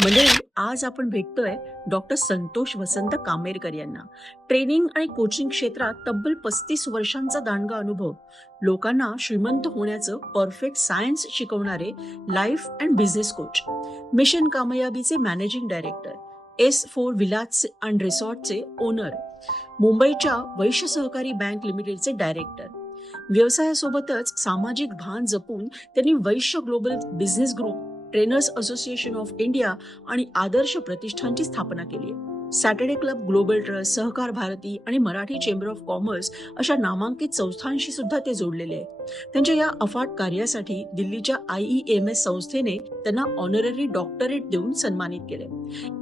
मंडळी, आज आपण भेटतोय डॉक्टर संतोष वसंत कामेरकर यांना. ट्रेनिंग आणि कोचिंग क्षेत्रात तब्बल 35 वर्षांचा दांडगा अनुभव, लोकांना श्रीमंत होण्याचं परफेक्ट सायन्स शिकवणारे life and business coach, mission कामयाबीचे managing director, S4 villas and रिसॉर्टचे ओनर, मुंबईच्या वैश्य सहकारी बँक लिमिटेडचे डायरेक्टर. व्यवसायासोबतच सामाजिक भान जपून त्यांनी Vaishya global business group, trainers association of India आणि आदर्श प्रतिष्ठानची स्थापना केली आहे. सॅटर्डे क्लब, ग्लोबल ट्रस्ट, सहकार भारती आणि मराठी चेंबर ऑफ कॉमर्स अशा नामांकित संस्थांशी सुद्धा ते जोडलेले आहेत. त्यांच्या या अफाट कार्यासाठी दिल्लीच्या IEMS संस्थेने त्यांना ऑनररी डॉक्टरेट देऊन सन्मानित केले.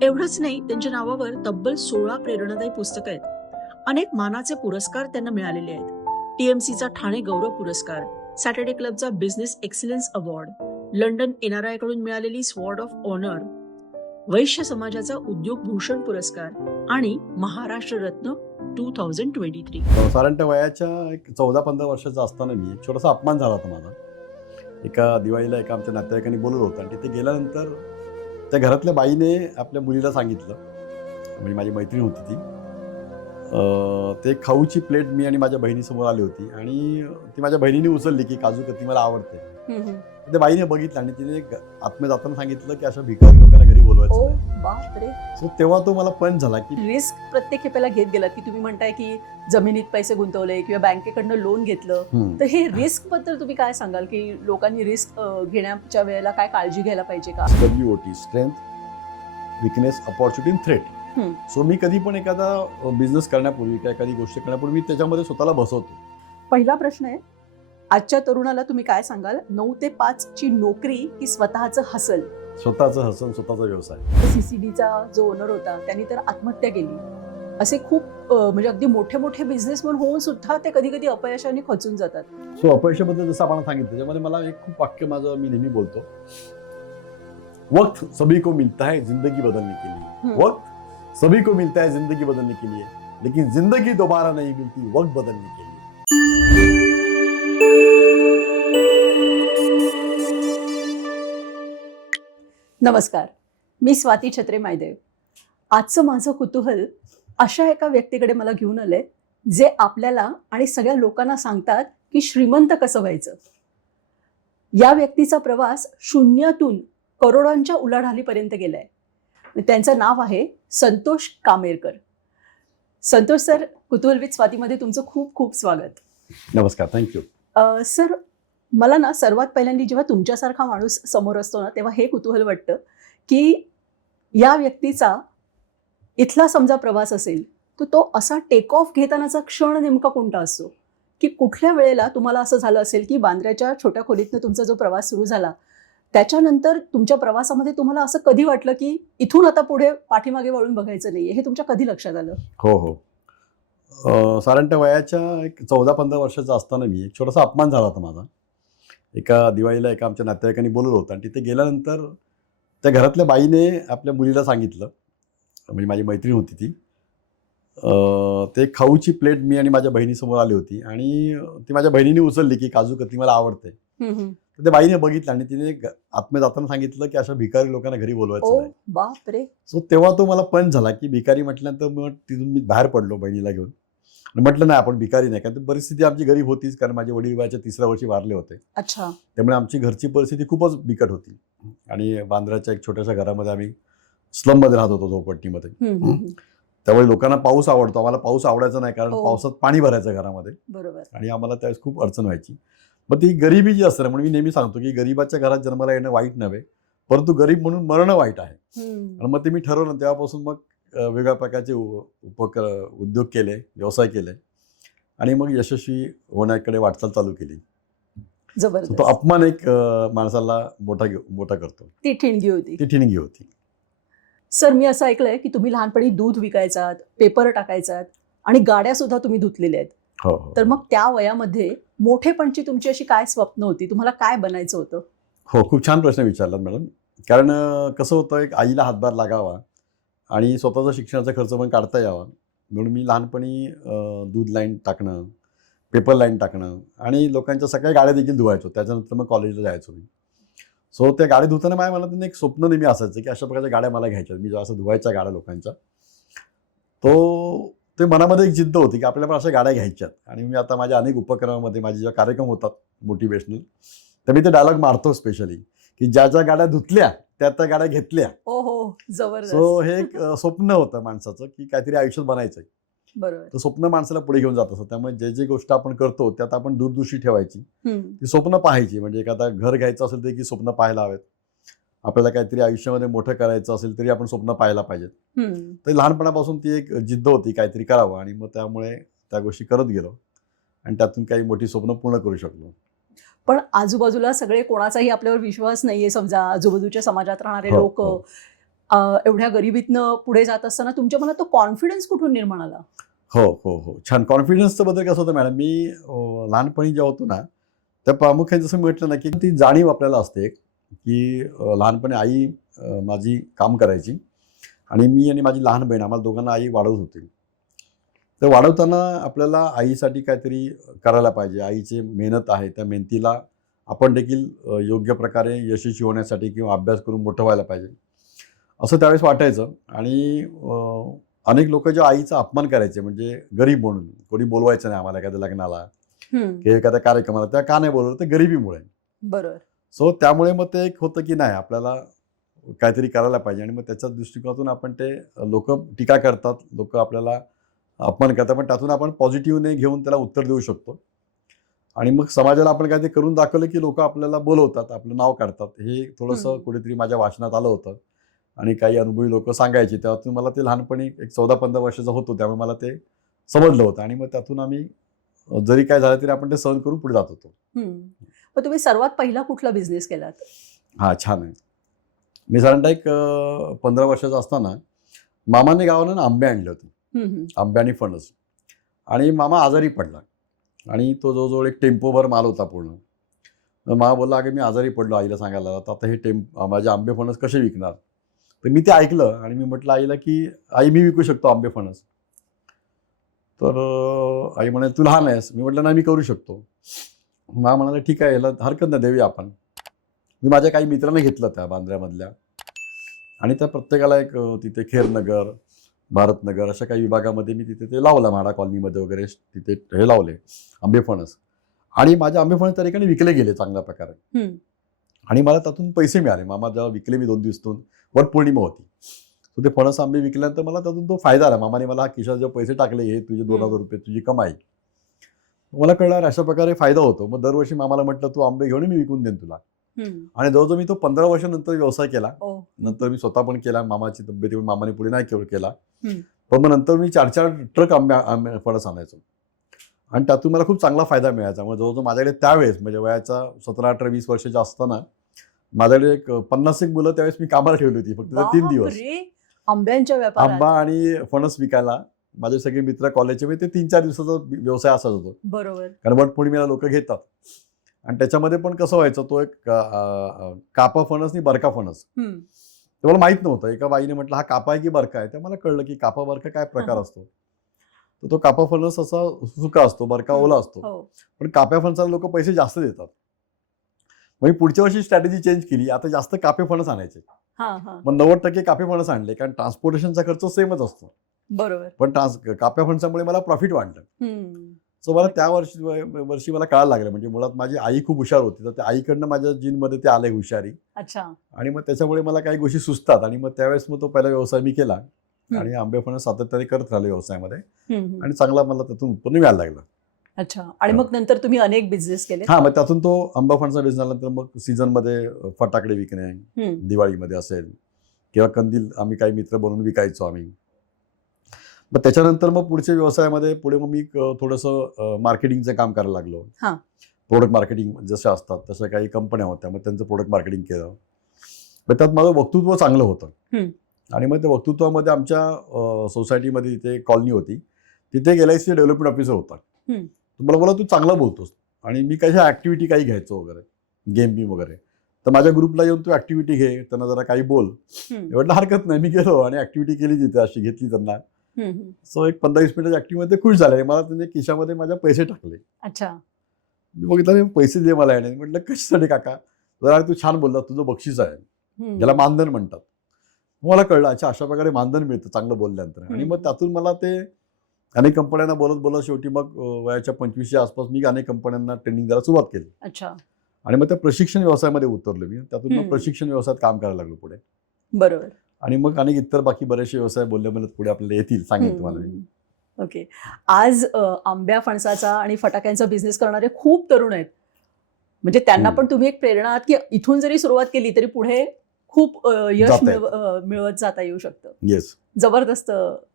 एवढंच नाही, त्यांच्या नावावर तब्बल 16 प्रेरणादायी पुस्तकं आहेत. अनेक मानाचे पुरस्कार त्यांना मिळालेले आहेत. TMCचा ठाणे गौरव पुरस्कार, सॅटर्डे क्लबचा business excellence award, London NRI कडून मिळालेली स्वॉर्ड ऑफ ऑनर, वैश्य समाजाचा उद्योग भूषण पुरस्कार आणि महाराष्ट्र रत्न 2023. साधारण त्या वयाच्या 14-15 वर्षाचा असताना मी एक छोटासा अपमान झाला होता माझा. एका दिवाळीला एका आमच्या नातेवाईकांनी बोलवलं होतं आणि तिथे गेल्यानंतर त्या घरातल्या बाईने आपल्या मुलीला सांगितलं, म्हणजे माझी मैत्रीण होती ती, ते खाऊची प्लेट मी आणि माझ्या बहिणीसमोर आली होती आणि ती माझ्या बहिणीने उचलली की काजू कतली मला आवडते. त्या बाईने बघितलं आणि तिने आत्मे जाताना सांगितलं की अशा भिकारी लोकांना घरी बोलवायचं नाही. बापरे. सो तेव्हा तो मला पंच झाला की रिस्क प्रत्येक खेपेला घेत गेलात की तुम्ही म्हणताय की जमिनीत पैसे गुंतवले किंवा बँकेकडनं लोन घेतलं, तर हे रिस्क बद्दल तुम्ही काय सांगाल की लोकांनी रिस्क घेण्याच्या वेळेला काय काळजी घ्यायला पाहिजे का? WOT, स्ट्रेंथ, विकनेस, अपॉर्च्युनिटी आणि थ्रेट. सो मी कधी पण एखादा बिझनेस करण्यापूर्वी किंवा एखादी गोष्ट करण्यापूर्वी मी त्याच्यामध्ये स्वतःला बसवतो. पहिला प्रश्न आहे, आजच्या तरुणाला तुम्ही काय सांगाल? 9 ते 5 ची नोकरी की स्वतःचं हसल? स्वतःचं हसन, स्वतःचा व्यवसाय. CCDचा जो ओनर होता त्यांनी तर आत्महत्या केली. असे खूप म्हणजे अगदी मोठे मोठे बिझनेसमॅन होऊन सुद्धा ते कधी कधी अपयशाने खचून जातात. सो अपयशाबद्दल जसं आपण सांगितलं, त्याच्यामध्ये मला एक खूप वाक्य माझं मी नेहमी बोलतो, वक्त सभी को मिलता है जिंदगी बदलने के लिए. वक्त सभी को मिलता है जिंदगी बदलने के लिए, लेकिन जिंदगी दोबारा नहीं मिलती वक्त बदलने के लिए. नमस्कार, मी स्वाती छत्रे मायदेव. आजचं माझं कुतूहल अशा एका व्यक्तीकडे मला घेऊन आलंय जे आपल्याला आणि सगळ्या लोकांना सांगतात की श्रीमंत कसं व्हायचं. या व्यक्तीचा प्रवास शून्यातून करोडांच्या उलाढालीपर्यंत गेलाय. त्यांचं नाव आहे संतोष कामेरकर. संतोष सर, कुतूहल विथ स्वातीमध्ये तुमचं खूप खूप स्वागत. नमस्कार, थँक्यू. सर, मला ना सर्वात पहिल्यांदा जेव्हा तुमच्यासारखा माणूस समोर असतो ना, तेव्हा हे कुतूहल वाटतं की या व्यक्तीचा इथला समजा प्रवास असेल तर तो असा टेक ऑफ घेतानाचा क्षण नेमका कोणता असतो, की कुठल्या वेळेला तुम्हाला असं झालं असेल की बांद्र्याच्या छोट्या खोलीतनं तुमचा जो प्रवास सुरू झाला त्याच्यानंतर तुमच्या प्रवासामध्ये तुम्हाला असं कधी वाटलं की इथून आता पुढे पाठीमागे वळून बघायचं नाहीये? हे तुमच्या कधी लक्षात आलं? हो. साधारण त्या वयाच्या 14-15 वर्षाचा असताना मी एक छोटासा अपमान झाला होता माझा. एका दिवाळीला एका आमच्या नातेवाईकांनी बोलवलं होतं आणि तिथे गेल्यानंतर त्या घरातल्या बाईने आपल्या मुलीला सांगितलं, म्हणजे माझी मैत्रीण होती ती, ते खाऊची प्लेट मी आणि माझ्या बहिणीसमोर आली होती आणि ती माझ्या बहिणीने उचलली की काजू कतली मला आवडते. तर त्या बाईने बघितलं आणि तिने आत्मे जाताना सांगितलं की अशा भिकारी लोकांना घरी बोलवायचं नाही. बापरे. सो तेव्हा तो मला पंच झाला की भिकारी म्हटल्यानंतर मग तिथून मी बाहेर पडलो बहिणीला घेऊन. म्हटलं नाही, आपण भिकारी नाही, कारण परिस्थिती आमची गरीब होतीच, कारण माझे वडील वयाच्या 3ऱ्या वर्षी वारले होते. अच्छा. त्यामुळे आमची घरची परिस्थिती खूपच बिकट होती आणि बांद्राच्या एक छोट्याशा घरामध्ये आम्ही स्लममध्ये राहत होतो, झोपडपट्टीमध्ये. त्यामुळे लोकांना पाऊस आवडतो, आम्हाला पाऊस आवडायचा नाही, कारण पावसात पाणी भरायचं घरामध्ये. बरोबर. आणि आम्हाला त्यावेळेस खूप अडचण व्हायची. मग ती गरिबी जी असते ना, म्हणून मी नेहमी सांगतो की गरीबाच्या घरात जन्माला येणं वाईट नव्हे, परंतु गरीब म्हणून मरणं वाईट आहे. आणि मग ते मी ठरवलं. तेव्हापासून मग वेगळ्या प्रकारचे उद्योग केले, व्यवसाय केले आणि मग यशस्वी होण्याकडे वाटचाल चालू केली. जबरदस्त. तो अपमान एक माणसाला मोठा करतो. ती ठिणगी होती. सर, मी असं ऐकलंय की तुम्ही लहानपणी दूध विकायचात, पेपर टाकायचात आणि गाड्या सुद्धा तुम्ही धुतलेल्या आहेत. हो. तर मग त्या वयामध्ये मोठेपणची तुमची अशी काय स्वप्न होती? तुम्हाला काय बनायचं होतं? हो, खूप छान प्रश्न विचारलात मॅडम. कारण कसं होतं, एक आईला हातभार लागावा आणि स्वतःचा शिक्षणाचा खर्च पण काढता यावा, म्हणून मी लहानपणी दूध लाईन टाकणं, पेपर लाईन टाकणं आणि लोकांच्या सगळ्या गाड्या देखील धुवायचो. त्याच्यानंतर मग कॉलेजला जायचो मी. सो त्या गाडी धुताना माझ्या मनातून एक स्वप्न नेहमी असायचं की अशा प्रकारच्या गाड्या मला घ्यायच्या. मी जेव्हा असं धुवायच्या गाड्या लोकांच्या, तो ते मनामध्ये एक जिद्द होती की आपल्याला पण अशा गाड्या घ्यायच्यात. आणि मी आता माझ्या अनेक उपक्रमामध्ये माझे जे कार्यक्रम होतात मोटिवेशनल, तर मी ते डायलॉग मारतो स्पेशली की ज्या ज्या गाड्या धुतल्या त्या गाड्या घेतल्या. हो हो, जबरदस्त. सो हे एक स्वप्न होतं माणसाचं की काहीतरी आयुष्यात बनायचं. बरोबर. तर स्वप्न माणसाला पुढे घेऊन जात असतं. त्यामुळे जे जे गोष्ट आपण करतो त्यात आपण दूरदृष्टी ठेवायची, हम्म. ती स्वप्न पाहायची. म्हणजे एखादा घर घ्यायचं असेल तरी की स्वप्न पाहायला हवेत. आपल्याला काहीतरी आयुष्यामध्ये मोठं करायचं असेल तरी आपण स्वप्न पाहायला पाहिजेत. हम्म. तर लहानपणापासून ती एक जिद्द होती काहीतरी करावं, आणि मग त्यामुळे त्या गोष्टी करत गेलो आणि त्यातून काही मोठी स्वप्न पूर्ण करू शकलो. पण आजूबाजूला सगळे, कोणाचाही आपल्यावर विश्वास नाहीये, समजा आजूबाजूच्या समाजात राहणारे हो, लोक, हो. एवढ्या गरिबीतनं पुढे जात असताना तुमच्या मनात तो कॉन्फिडन्स कुठून निर्माण आला? हो हो हो, छान. कॉन्फिडन्सचं बद्दल कसं होतं मॅडम, मी लहानपणी जेव्हा होतो ना, त्या प्रामुख्याने जसं म्हटलं ना की ती जाणीव आपल्याला असते एक, की लहानपणी आई माझी काम करायची आणि मी आणि माझी लहान बहीण, आम्हाला दोघांना आई वाढवत होती. तर वाढवताना आपल्याला आईसाठी काहीतरी करायला पाहिजे. आईची मेहनत आहे, त्या मेहनतीला आपण देखील योग्य प्रकारे यशस्वी होण्यासाठी किंवा अभ्यास करून मोठं व्हायला पाहिजे, असं त्यावेळेस वाटायचं. आणि अनेक लोक जेव्हा आईचा अपमान करायचे, म्हणजे गरीब म्हणून कोणी बोलवायचं नाही आम्हाला एखाद्या लग्नाला किंवा एखाद्या कार्यक्रमाला, त्या का नाही बोलवलं, तर गरिबीमुळे. बरोबर. सो त्यामुळे मग ते एक होतं की नाही, आपल्याला काहीतरी करायला पाहिजे. आणि मग त्याच्या दृष्टिकोनातून आपण ते, लोक टीका करतात, लोक आपल्याला अपमान करतात, पण त्यातून आपण पॉझिटिव्हने घेऊन त्याला उत्तर देऊ शकतो. आणि मग समाजाला आपण काहीतरी करून दाखवलं की लोक आपल्याला बोलवतात, आपलं नाव काढतात. हे थोडंसं कुठेतरी माझ्या वाचनात आलं होतं. आणि काही अनुभवी लोक सांगायचे, त्यातून मला ते लहानपणी एक 14-15 वर्षाचा होतो, त्यामुळे मला ते समजलं होतं. आणि मग त्यातून आम्ही जरी काय झालं तरी आपण ते सहन करून पुढे जात होतो. मग तुम्ही सर्वात पहिला कुठला बिझनेस केलात? हा, छान आहे. मी साधारणतः एक 15 वर्षाचा असताना मामाने गावानं आंबे आणले होते, आंबे आणि फणस. आणि मामा आजारी पडला आणि तो जवळजवळ एक टेम्पोभर माल होता पूर्ण. मग मामा बोलला, अगं मी आजारी पडलो, आईला सांगायला, तर आता हे माझे आंबे फणस कसे विकणार? तर मी ते ऐकलं आणि मी म्हटलं आईला की आई, मी विकू शकतो आंबे फणस. तर आई म्हणाली, तू लहान आहेस. मी म्हटलं नाही, मी करू शकतो. मा म्हणाला, ठीक आहे, याला हरकत नाही, देऊया आपण. मी माझ्या काही मित्रांना घेतलं त्या बांद्र्यामधल्या, आणि त्या प्रत्येकाला एक तिथे खेरनगर, भारतनगर अशा काही विभागामध्ये मी तिथे ते लावलं, म्हाडा कॉलनीमध्ये वगैरे तिथे हे लावले आंबे फणस. आणि माझे आंबे फणस त्या ठिकाणी विकले गेले चांगल्या प्रकारे. आणि मला त्यातून पैसे मिळाले. मामा जेव्हा विकले मी 2 दिवसातून, वटपौर्णिमा होती, तर ते फणस आंबे विकल्यानंतर मला त्यातून तो फायदा आला. मामाने मला खिशात जेव्हा पैसे टाकले, हे तुझे 2000 रुपये तुझी कमाई, मला कळलं अशा प्रकारे फायदा होतो. मग दरवर्षी मामाला म्हटलं, तू आंबे घेऊन मी विकून देईन तुला. आणि जवळजवळ मी तो 15 वर्षानंतर व्यवसाय केला. नंतर मी स्वतः पण केला, मामाची तब्येत येऊन मामाने पुढे नाही केला. पण मग नंतर मी 4-4 ट्रक आंबे फणस आणायचो आणि त्यातून मला खूप चांगला फायदा मिळायचा. मग जवळजवळ माझ्याकडे त्यावेळेस, म्हणजे वयाचा 17, 18, 20 वर्षाच्या असताना माझ्याकडे एक 50 एक मुलं त्यावेळेस मी कामाला ठेवली होती, फक्त 3 दिवस आंब्यांच्या व्यापारात, आंबा आणि फणस विकायला. माझे सगळे मित्र कॉलेजचे, म्हणजे ते 3-4 दिवसाचा व्यवसाय असाच होतो. बरोबर. कारण वटपौर्णिमेला लोक घेतात. आणि त्याच्यामध्ये पण कसं व्हायचं, तो एक कापा फणस आणि बरका फणस, ते मला माहित नव्हतं. एका बाईने म्हटलं, हा कापा आहे की बरका आहे? ते मला कळलं की कापा बरका काय प्रकार असतो. तर तो कापा फणस असा सुका असतो, बरका ओला असतो. पण काप्या फणसाला लोक पैसे जास्त देतात. मग पुढच्या वर्षी स्ट्रॅटेजी चेंज केली, आता जास्त कापे फणस आणायचे. मग 90% कापे फणस आणले, कारण ट्रान्सपोर्टेशनचा खर्च सेमच असतो. बरोबर. पण काप्या फणसामुळे मला प्रॉफिट वाढलं. सो मला त्या वर्षी मला कळायला लागलं, म्हणजे मुळात माझी आई खूप हुशार होती, तर त्या आईकडनं माझ्या जीनमध्ये ते आलंय हुशारी. अच्छा. आणि मग त्याच्यामुळे मला काही गोष्टी सुचतात. आणि मग त्यावेळेस मग तो पहिला व्यवसाय मी केला आणि आंबे फणस सातत्याने करत राहिलो व्यवसायामध्ये. आणि चांगला मला त्यातून उत्पन्न मिळायला लागलं. अच्छा. आणि मग नंतर तुम्ही अनेक बिझनेस केले? हा, मग त्यातून तो आंबा फणसा बिझनेस झाल्यानंतर मग सीझनमध्ये फटाकडे विकणे, दिवाळीमध्ये असेल, किंवा कंदील आम्ही काही मित्र बनवून विकायचो आम्ही. मग त्याच्यानंतर मग पुढच्या व्यवसायामध्ये पुढे मग मी थोडंसं मार्केटिंगचं काम करायला लागलो. प्रोडक्ट मार्केटिंग जसं असतात तशा काही कंपन्या होत्या, मग त्यांचं प्रोडक्ट मार्केटिंग केलं. मग त्यात माझं वक्तृत्व चांगलं होतं. आणि मग त्या वक्तृत्वामध्ये आमच्या सोसायटीमध्ये तिथे कॉलनी होती, तिथे एक LIC डेव्हलपमेंट ऑफिसर होता. मला बोला, तू चांगलं बोलतोस. आणि मी कशा ॲक्टिव्हिटी काही घ्यायचो वगैरे, गेम बी वगैरे, तर माझ्या ग्रुपला येऊन तू ॲक्टिव्हिटी घे, त्यांना जरा काही बोल. म्हटलं हरकत नाही. मी गेलो आणि ॲक्टिव्हिटी केली तिथे, अशी घेतली त्यांना. सो एक 15-20 मिनिटाच्या ॲक्टिव्हिटीमध्ये ते खुश झाले. मला त्यांनी खिशामध्ये माझ्या पैसे टाकले. अच्छा. मी बघितलं, पैसे दे मला. याने म्हटलं, कशासाठी काका? जरा तू छान बोलला, तुझं बक्षीस आहे, ज्याला मानधन म्हणतात. मला कळलं अच्छा अशा प्रकारे मानधन मिळतं चांगलं बोलल्यानंतर. आणि मग त्यातून मला ते अनेक कंपन्यांना बोलत बोलत शेवटी मग वयाच्या 25च्या आसपास मी अनेक कंपन्यांना ट्रेनिंग द्यायला सुरुवात केली. अच्छा. आणि मग त्या प्रशिक्षण व्यवसायामध्ये उतरलो मी. त्यातून मग हम्म. प्रशिक्षण व्यवसायात काम करायला लागलो पुढे. बरोबर. आणि मग अनेक इतर बाकी बरेचसे व्यवसाय बोलले पुढे आपल्याला येतील, सांगेन तुम्हाला मी. ओके. आज आंब्या फणसाचा आणि फटाक्यांचा बिझनेस करणारे खूप तरुण आहेत. म्हणजे त्यांना पण तुम्ही एक प्रेरणा आहात की इथून जरी सुरुवात केली तरी पुढे खूप यश जाता येतं. मिळवत जाता येऊ शकतं. येस. जबरदस्त.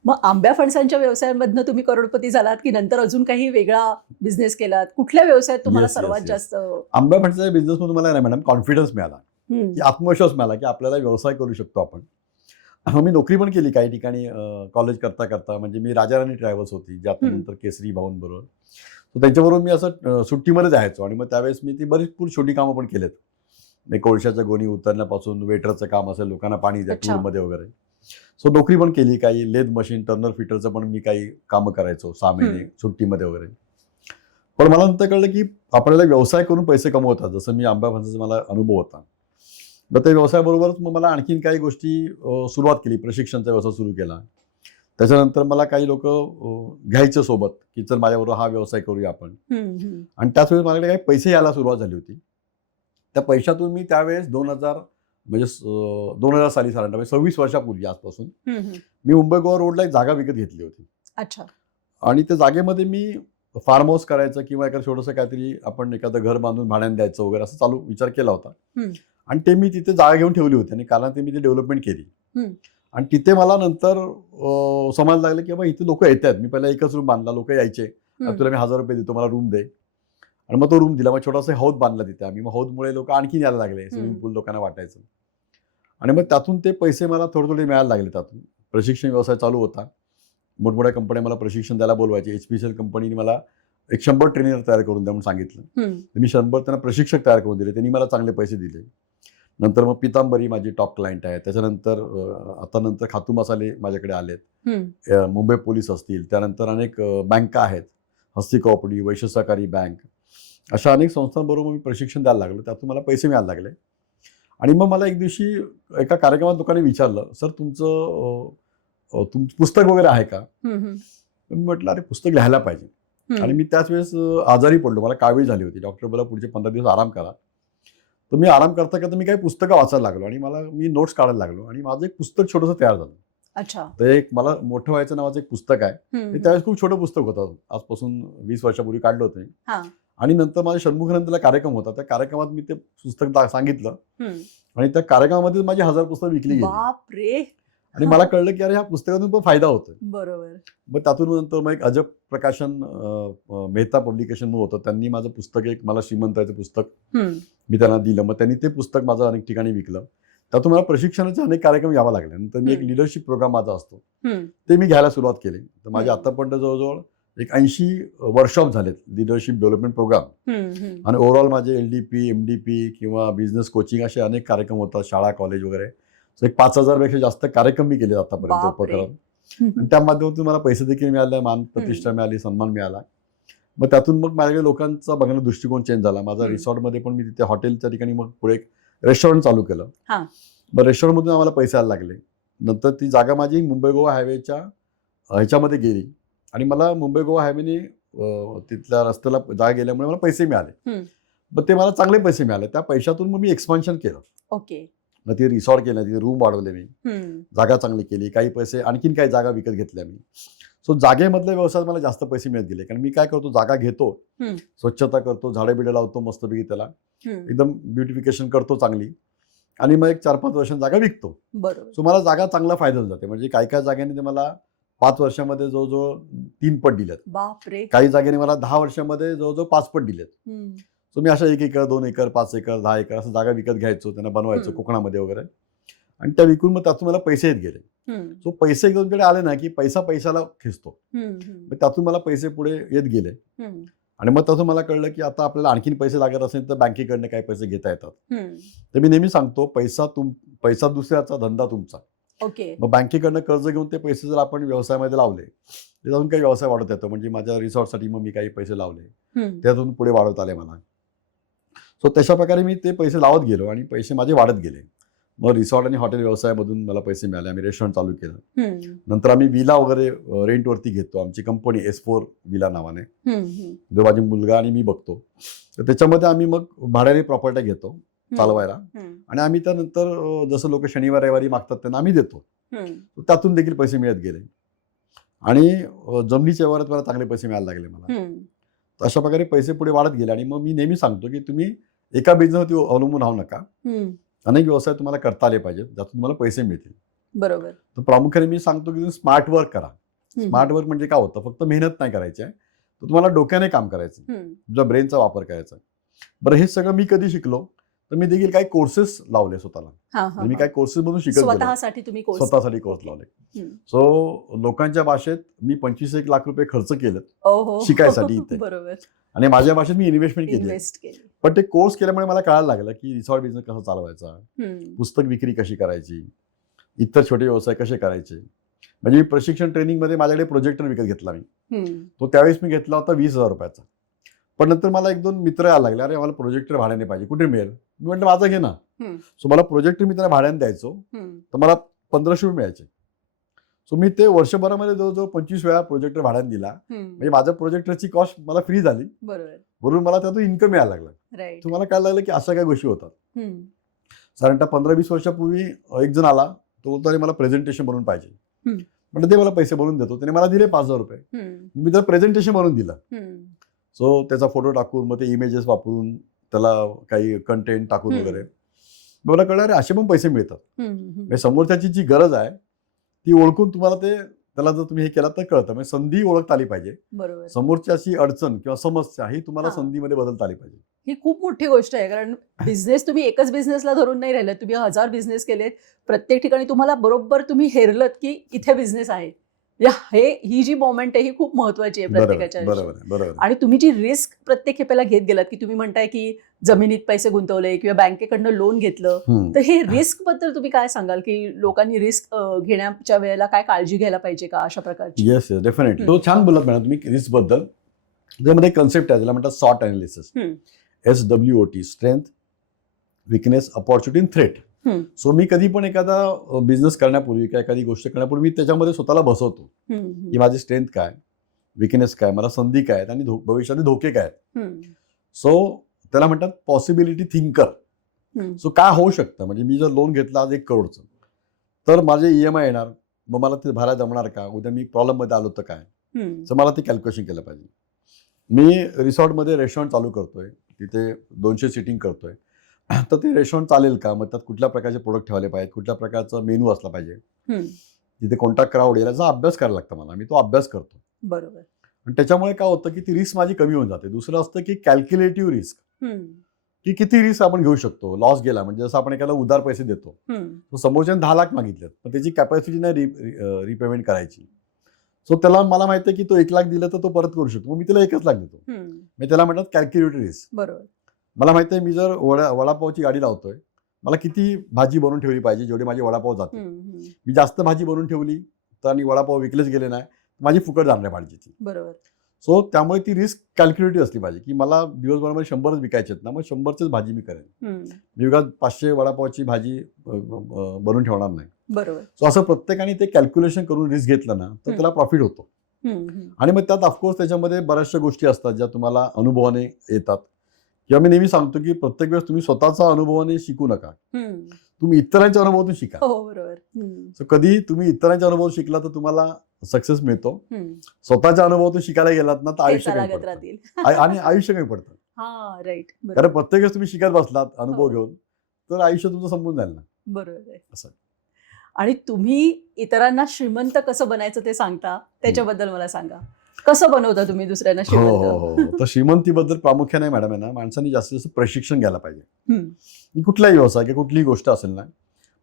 मग आंब्या फणसांच्या व्यवसायांमधनं तुम्ही करोडपती झालात की नंतर अजून काही वेगळा बिझनेस केलात? कुठल्या व्यवसायात तुम्हाला Yes, yes, सर्वात yes. जास्त आंब्या फणसाच्या बिझनेसमध्ये मला नाही मॅडम कॉन्फिडन्स मिळाला, की आत्मविश्वास मिळाला की आपल्याला व्यवसाय करू शकतो आपण. मी नोकरी पण केली काही ठिकाणी कॉलेज करता करता. म्हणजे मी राजाराणी ट्रॅव्हल्स होती, जी आता नंतर केसरी भाऊंबरोबर. तर त्यांच्याबरोबर मी असं सुट्टीमध्ये जायचो. आणि मग त्यावेळेस मी ती बरीच छोटी कामं पण केलेत. कोळशाच्या गोणी उतरण्यापासून वेटरचं काम असेल, लोकांना पाणी द्या अच्छा. टूरमध्ये वगैरे. सो नोकरी पण केली. काही लेथ मशीन टर्नर फिटरचं पण मी काही कामं करायचो 6 महिने सुट्टीमध्ये वगैरे. पण मला नंतर कळलं की आपल्याला व्यवसाय करून पैसे कमवतात. जसं मी आंब्या फणसाचा मला अनुभव होता. मग त्या व्यवसायाबरोबरच मग मला आणखीन काही गोष्टी सुरुवात केली. प्रशिक्षणचा व्यवसाय सुरू केला. त्याच्यानंतर मला काही लोक घ्यायचे सोबत की चल माझ्याबरोबर हा व्यवसाय करूया आपण. आणि त्याच वेळेस माझ्याकडे काही पैसे यायला सुरुवात झाली होती. त्या पैशातून मी त्यावेळेस 2000 साली साधारण 26 वर्षापूर्वी आजपासून मी मुंबई गोवा रोडला एक जागा विकत घेतली होती. अच्छा. आणि त्या जागेमध्ये मी फार्म हाऊस करायचं किंवा एखादं छोटंसं काहीतरी आपण एखादं घर बांधून भाड्याने द्यायचं वगैरे असं चालू विचार केला होता. आणि ते मी तिथे जागा घेऊन ठेवली होती आणि कारण ते मी ती डेव्हलपमेंट केली. आणि तिथे मला नंतर समजायला लागलं की बाबा इथे लोक येत आहेत. मी पहिला एकच रूम बांधला, लोक यायचे, तुला मी 1000 रुपये देतो, मला रूम दे. आणि मग तो रूम दिला. मग छोटासा हौद बांधला तिथे आम्ही. मग हौदमुळे लोक आणखीन यायला लागले, स्विमिंग पूल लोकांना वाटायचं. आणि मग त्यातून ते पैसे मला थोडे मिळायला लागले. त्यातून प्रशिक्षण व्यवसाय चालू होता. मोठमोठ्या कंपन्या मला प्रशिक्षण द्यायला बोलवायचे. HPCL कंपनीने मला 100 ट्रेनर तयार करून द्या म्हणून सांगितलं. मी 100 त्यांना प्रशिक्षक तयार करून दिले. त्यांनी मला चांगले पैसे दिले. नंतर मग पितांबरी माझी टॉप क्लायंट आहे. त्याच्यानंतर आता नंतर खातू मसाले माझ्याकडे आलेत. मुंबई पोलीस असतील, त्यानंतर अनेक बँका आहेत, हस्ती कोऑपरेटिव्ह, वैश्य सहकारी बँक, अशा अनेक संस्थांबरोबर मी प्रशिक्षण द्यायला लागलो. त्यातून मला पैसे मिळायला लागले. आणि मग मला एक दिवशी एका कार्यक्रमात लोकांनी विचारलं, सर तुमचं पुस्तक वगैरे आहे का? मी म्हटलं अरे पुस्तक लिहायला पाहिजे. आणि मी त्याच वेळेस आजारी पडलो. मला कावीळ झाली होती. डॉक्टर बोला पुढचे 15 दिवस आराम करा. तर मी आराम करता करता मी काही पुस्तकं वाचायला लागलो आणि मी नोट्स काढायला लागलो. आणि माझं एक पुस्तक छोटंसं तयार झालं. अच्छा. तर एक मला मोठं व्हायचं नावाचं एक पुस्तक आहे. ते त्यावेळेस खूप छोटं पुस्तक होतं. आजपासून 20 वर्षापूर्वी काढलं होतं मी. आणि नंतर माझ्या षण्मुखानंदला कार्यक्रम होता. त्या कार्यक्रमात मी ते पुस्तक सांगितलं. आणि त्या कार्यक्रमामध्ये माझी 1000 पुस्तकं विकली गेली. बापरे. आणि मला कळलं की अरे ह्या पुस्तकातून पण फायदा होतोय. बरोबर. मग त्यातून नंतर मग एक अजब प्रकाशन मेहता पब्लिकेशन म्हणून होतं. त्यांनी माझं पुस्तक एक मला श्रीमंताचं पुस्तक मी त्यांना दिलं. मग त्यांनी ते पुस्तक माझं अनेक ठिकाणी विकलं. त्यातून मला प्रशिक्षणाचे अनेक कार्यक्रम घ्यावा लागले. नंतर मी एक लिडरशिप प्रोग्राम माझा असतो ते मी घ्यायला सुरुवात केली. तर माझे आतापर्यंत जवळजवळ एक 80 वर्कशॉप झालेत लिडरशिप डेव्हलपमेंट प्रोग्राम. आणि ओव्हरऑल माझे LDP, MDP किंवा बिझनेस कोचिंग असे अनेक कार्यक्रम होतात, शाळा कॉलेज वगैरे. एक 5000 पेक्षा जास्त कार्यक्रम मी केले आतापर्यंत उपक्रम. आणि त्या माध्यमातून मला पैसे देखील मिळाले, मान प्रतिष्ठा मिळाली, सन्मान मिळाला. मग त्यातून मग माझ्याकडे लोकांचा बघण्याचा दृष्टिकोन चेंज झाला. माझा रिसॉर्टमध्ये पण मी तिथे हॉटेलच्या ठिकाणी मग पुढे एक रेस्टॉरंट चालू केलं. मग रेस्टॉरंटमधून आम्हाला पैसे यायला लागले. नंतर ती जागा माझी मुंबई गोवा हायवेच्या ह्याच्यामध्ये गेली. आणि मला मुंबई गोवा हायवेने तिथल्या रस्त्याला जागा गेल्यामुळे मला पैसे मिळाले. मग ते मला चांगले पैसे मिळाले. त्या पैशातून मग मी एक्सपान्शन केलं. ओके. मग ते रिसॉर्ट केलं, तिथे रूम वाढवले मी, जागा चांगली केली, काही पैसे आणखीन काही जागा विकत घेतल्या मी. सो जागेमधल्या व्यवसायात मला जास्त पैसे मिळत गेले. कारण मी काय करतो, जागा घेतो, स्वच्छता करतो, झाडे बिडे लावतो मस्तपैकी, त्याला एकदम ब्युटिफिकेशन करतो चांगली. आणि मग एक 4-5 वर्षांनी जागा विकतो. बरोबर. सो मला जागा चांगला फायदा जाते. म्हणजे काही काही जागेने ते मला 5 वर्षामध्ये जवळजवळ 3 पट दिलेत. बापरे. काही जागेने मला 10 वर्षामध्ये जवळजवळ 5 पट दिलेत. सो मी अशा 1 एकर 2 एकर 5 एकर 10 एकर असं जागा विकत घ्यायचो, त्यांना बनवायचो कोकणामध्ये वगैरे. आणि त्या विकून मग त्यातून मला पैसे येत गेले. सो पैसे एकदमकडे आले ना की पैसा पैशाला खेचतो. मग त्यातून मला पैसे पुढे येत गेले. आणि मग तसं मला कळलं की आता आपल्याला आणखीन पैसे लागत असेल तर बँकेकडनं काही पैसे घेता येतात. तर मी नेहमी सांगतो, पैसा दुसऱ्याचा, धंदा तुमचा. ओके. मग बँकेकडनं कर्ज घेऊन ते पैसे जर आपण व्यवसायामध्ये लावले, त्यातून काही व्यवसाय वाढत येतो. म्हणजे माझ्या रिसॉर्टसाठी मग मी काही पैसे लावले, त्यातून पुढे वाढवत आले मला. सो तशा प्रकारे मी ते पैसे लावत गेलो आणि पैसे माझे वाढत गेले. मग रिसॉर्ट आणि हॉटेल व्यवसायामधून मला पैसे मिळाले. आम्ही रेस्टॉरंट चालू केलं. नंतर आम्ही विला वगैरे रेंटवरती घेतो. आमची कंपनी S4 विला नावाने, जो माझा मुलगा आणि मी बघतो. तर त्याच्यामध्ये आम्ही मग भाड्याने प्रॉपर्ट्या घेतो चालवायला आणि आम्ही त्यानंतर जसं लोक शनिवार रविवारी मागतात त्यांना आम्ही देतो. त्यातून देखील पैसे मिळत गेले आणि जमिनीच्या व्यवहारात मला चांगले पैसे मिळायला लागले मला. तर अशा प्रकारे पैसे पुढे वाढत गेले आणि मग मी नेहमी सांगतो की तुम्ही एका बिझनेसवरती अवलंबून राहू नका. अनेक व्यवसाय तुम्हाला करता आले पाहिजेत ज्यातून तुम्हाला पैसे मिळतील. बरोबर. तर प्रामुख्याने मी सांगतो की तुम्ही स्मार्ट वर्क करा. स्मार्ट वर्क म्हणजे काय होतं, फक्त मेहनत नाही करायची आहे, तर तुम्हाला डोक्याने काम करायचं, तुमच्या ब्रेनचा वापर करायचा. बरं, हे सगळं मी कधी शिकलो, तर मी देखील काही कोर्सेस लावले स्वतःला. मी काही कोर्सेस मधून शिकत गेलो. स्वतःसाठी कोर्स लावले. सो लोकांच्या भाषेत मी 25-1 लाख रुपये खर्च केलेत शिकायसाठी इथे. बरोबर. आणि माझ्या भाषेत मी इन्व्हेस्टमेंट केली. पण ते कोर्स केल्यामुळे मला कळायला लागलं की रिसॉर्ट बिझनेस कसा चालवायचा, पुस्तक विक्री कशी करायची, इतर छोटे व्यवसाय कसे करायचे. म्हणजे मी प्रशिक्षण ट्रेनिंगमध्ये माझ्याकडे प्रोजेक्टर विकत घेतला मी. तो त्यावेळेस मी घेतला होता 20,000 रुपयाचा. पण नंतर मला 1-2 मित्र यायला लागले, अरे मला प्रोजेक्टर भाड्याने पाहिजे, कुठे मिळेल. मी म्हटलं माझा घे ना. सो मला प्रोजेक्टर मी त्यांना भाड्याने द्यायचो, तर मला 1,500 रुपये मिळायचे. सो मी ते वर्षभरामध्ये जवळजवळ 25 वेळा प्रोजेक्टर भाड्याने दिला. म्हणजे माझ्या प्रोजेक्टरची कॉस्ट मला फ्री झाली, बरोबर मला त्यातून इन्कम मिळायला लागला. तुम्हाला कळायला लागलं की अशा काही गोष्टी होतात. साधारणतः 15-20 वर्षापूर्वी एक जण आला, तो बोलतो मला प्रेझेंटेशन बनवून पाहिजे. म्हणजे ते मला पैसे बनवून देतो. त्याने मला दिले 5,000 रुपये. मी त्याला प्रेझेंटेशन बनवून दिलं. सो त्याचा फोटो टाकून मग ते इमेजेस वापरून त्याला काही कंटेंट टाकून वगैरे मला कळलं अरे असे पण पैसे मिळतात. म्हणजे समोरच्याची जी गरज आहे ती ओळखून तुम्हाला त्याला जर तुम्ही हे केलं तर कळतं. म्हणजे संधी ओळखता आली पाहिजे. समोरच्याची अडचण किंवा समस्या ही तुम्हाला संधीमध्ये बदलता आली पाहिजे. ही खूप मोठी गोष्ट आहे, कारण बिझनेस तुम्ही एकच बिझनेसला धरून नाही राहिलात, तुम्ही 1000 बिझनेस केलेत. प्रत्येक ठिकाणी तुम्हाला बरोबर तुम्ही हेरलत की इथे बिझनेस आहे. ही जी मोमेंट आहे ही खूप महत्वाची आहे प्रत्येकाच्या आयुष्यात. आणि तुम्ही जी रिस्क प्रत्येक खेपेला घेत गेलात, की तुम्ही म्हणताय की जमिनीत पैसे गुंतवले किंवा बँकेकडनं लोन घेतलं, तर हे रिस्क बद्दल तुम्ही काय सांगाल की लोकांनी रिस्क घेण्याच्या वेळेला काय काळजी घ्यायला पाहिजे का अशा प्रकारची? Yes definitely. तो छान बोलत मॅडम तुम्ही रिस्क बद्दल. त्यामध्ये कन्सेप्ट आहे, त्याला म्हणतात SWOT analysis. SWOT, strength, weakness, opportunity, threat. So मी कधी पण एखादा बिझनेस करण्यापूर्वी किंवा एखादी गोष्ट करण्यापूर्वी मी त्याच्यामध्ये स्वतःला बसवतो की माझी स्ट्रेंथ काय, विकनेस काय, मला संधी काय आहेत आणि भविष्यातले धोके काय आहेत. सो त्याला म्हणतात पॉसिबिलिटी थिंकर. सो काय होऊ शकतं, म्हणजे मी जर लोन घेतलं आज 1 करोडचं, तर माझे EMI येणार, मग मला ते भरायला जमणार का, उद्या मी प्रॉब्लेममध्ये आलो तर काय. सो मला ते कॅल्क्युलेशन केलं पाहिजे. मी रिसॉर्टमध्ये रेस्टॉरंट चालू करतोय, तिथे 200 सिटिंग करतोय, तर ते रेस्टॉरंट चालेल का, मग त्यात कुठल्या प्रकारचे प्रोडक्ट ठेवले पाहिजेत, कुठल्या प्रकारचा मेनू असला पाहिजे, तिथे कोणता क्राऊड येईल याचा अभ्यास करायला लागतो मला. मी तो अभ्यास करतो. बरोबर. आणि त्याच्यामुळे काय होतं की ती रिस्क माझी कमी होऊन जाते. दुसरं असतं की कॅल्क्युलेटिव्ह रिस्क, की किती रिस्क आपण घेऊ शकतो. लॉस गेला म्हणजे जसं आपण एखादा उधार पैसे देतो, तो समोरच्याने 10 लाख मागितलेत, पण त्याची कॅपॅसिटी नाही रिपेमेंट करायची. सो त्याला मला माहिती आहे की तो 1 लाख दिला तर तो परत करू शकतो, मग मी त्याला 1च लाख देतो. मी त्याला म्हणतात कॅल्क्युलेटिव्ह रिस्क. बरोबर. मला माहिती आहे मी जर वडापावची गाडी लावतोय, मला किती भाजी बनवून ठेवली पाहिजे जेवढी माझी वडापाव जाते. मी जास्त भाजी बनवून ठेवली तर आणि वडापाव विकलेच गेले नाही, माझी फुकट जाणार भाजीची. बरोबर. सो त्यामुळे ती रिस्क कॅल्क्युलेटिव्ह असली पाहिजे की मला दिवसभरामध्ये 100च विकायचे आहेत ना, मग 100चीच भाजी मी करेन. मी उगाच 500 वडापावची भाजी बनवून ठेवणार नाही. बरोबर. सो असं प्रत्येकाने ते कॅल्क्युलेशन करून रिस्क घेतलं ना तर त्याला प्रॉफिट होतो. आणि मग त्यात ऑफकोर्स त्याच्यामध्ये बऱ्याचशा गोष्टी असतात ज्या तुम्हाला अनुभवाने येतात. किंवा मी नेहमी सांगतो की प्रत्येक वेळेस तुम्ही स्वतःचा अनुभवाने शिकू नका, तुम्ही इतरांच्या अनुभवातून शिका. बरोबर. सो कधी तुम्ही इतरांच्या अनुभवातून शिकला तर तुम्हाला सक्सेस मिळतो. स्वतःच्या अनुभवातून शिकायला गेलात ना तर आयुष्य कमी पडतं. आणि आयुष्य कमी पडतं. कारण प्रत्येक वेळेस तुम्ही शिकत बसलात अनुभव घेऊन तर आयुष्य तुमचं संपून जाईल ना. बरोबर. असं. आणि तुम्ही इतरांना श्रीमंत कसं बनायचं ते सांगता, त्याच्याबद्दल मला सांगा. कसं बनवता तुम्ही दुसऱ्यांना श्रीमंत? तर श्रीमंतीबद्दल प्रामुख्याने मॅडम आहे ना, माणसांनी जास्तीत जास्त प्रशिक्षण घ्यायला पाहिजे. कुठलाही व्यवसाय किंवा कुठलीही गोष्ट असेल ना,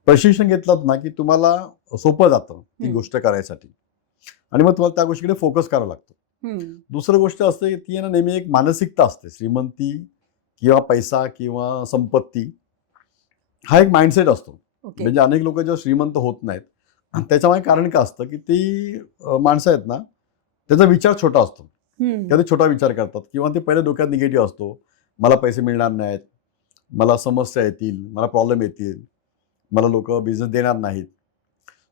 प्रशिक्षण घेतलात ना की तुम्हाला सोपं जातं ती गोष्ट करायसाठी आणि मग तुम्हाला त्या गोष्टीकडे फोकस करावा लागतो. दुसरं गोष्ट असते ती आहे ना, नेहमी एक मानसिकता असते. श्रीमंती किंवा पैसा किंवा संपत्ती हा एक माइंडसेट असतो. म्हणजे अनेक लोक जेव्हा श्रीमंत होत नाहीत त्याच्यामागे कारण काय असतं की ती माणसं आहेत ना, त्याचा विचार छोटा असतो, किंवा ते छोटा विचार करतात किंवा ते पहिले डोक्यात निगेटिव्ह असतो, मला पैसे मिळणार नाहीत, मला समस्या येतील, मला प्रॉब्लेम येतील, मला लोक बिझनेस देणार नाहीत.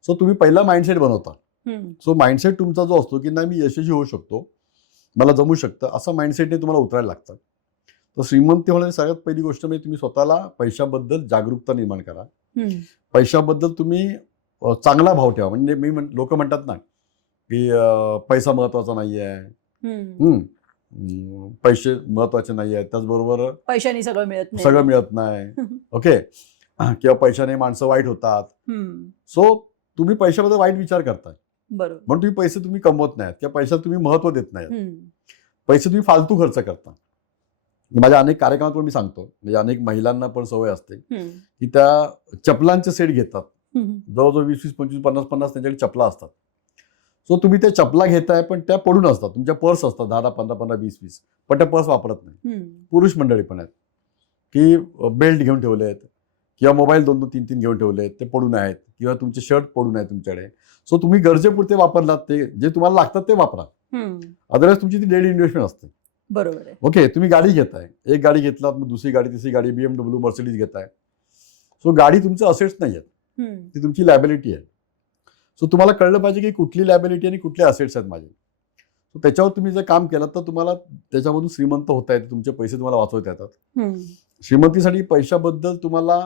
सो तुम्ही पहिला माइंडसेट बनवता. सो माइंडसेट तुमचा जो असतो की नाही मी यशस्वी होऊ शकतो, मला जमू शकतं, असं माइंडसेटने तुम्हाला उतरायला लागतं. तर श्रीमंती होण्याची सगळ्यात पहिली गोष्ट म्हणजे तुम्ही स्वतःला पैशाबद्दल जागरूकता निर्माण करा. पैशाबद्दल तुम्ही चांगला भाव ठेवा. म्हणजे लोक म्हणतात ना की पैसा महत्वाचा नाही आहे, पैसे महत्वाचे नाही आहेत, त्याचबरोबर पैशाने सगळं मिळत नाही. ओके, किंवा पैशाने माणसं वाईट होतात. सो तुम्ही पैशाबद्दल वाईट विचार करताय, बरोबर, म्हणून तुम्ही पैसे तुम्ही कमवत नाहीत किंवा पैशाला तुम्ही महत्व देत नाहीत. पैसे तुम्ही फालतू खर्च करता. माझ्या अनेक कार्यक्रमात मी सांगतो, म्हणजे अनेक महिलांना पण सवय असते की त्या चपलांचे सेट घेतात. जवळजवळ 20-20, 25, 50-50 त्यांच्याकडे चपला असतात. सो तुम्ही त्या चपला घेताय पण त्या पडून असतात. तुमच्या पर्स असतात 10-10, 15-15, 20-20, पण त्या पर्स वापरत नाही. पुरुष मंडळी पण आहेत की बेल्ट घेऊन ठेवले आहेत किंवा मोबाईल 2-2, 3-3 घेऊन ठेवले आहेत, ते पडून आहेत, किंवा तुमचे शर्ट पडून आहेत तुमच्याकडे. सो तुम्ही गरजेपुरते वापरलात, ते जे तुम्हाला लागतात ते वापरा. अदरवाईज तुमची ती डेली इन्व्हेस्टमेंट असते. बरोबर आहे. ओके, तुम्ही गाडी घेताय, एक गाडी घेतलात, मग दुसरी गाडी, तिसरी गाडी, BMW, मर्सिडीज घेताय. सो गाडी तुमचं असेट्स नाही आहेत, ती तुमची लायबिलिटी आहे. सो तुम्हाला कळलं पाहिजे की कुठली लायबिलिटी आणि कुठले असेट्स आहेत माझे. सो त्याच्यावर तुम्ही जर काम केलं तर तुम्हाला त्याच्यामधून श्रीमंत होता येते, तुमचे पैसे तुम्हाला वाचवता येतात. श्रीमंतीसाठी पैशाबद्दल तुम्हाला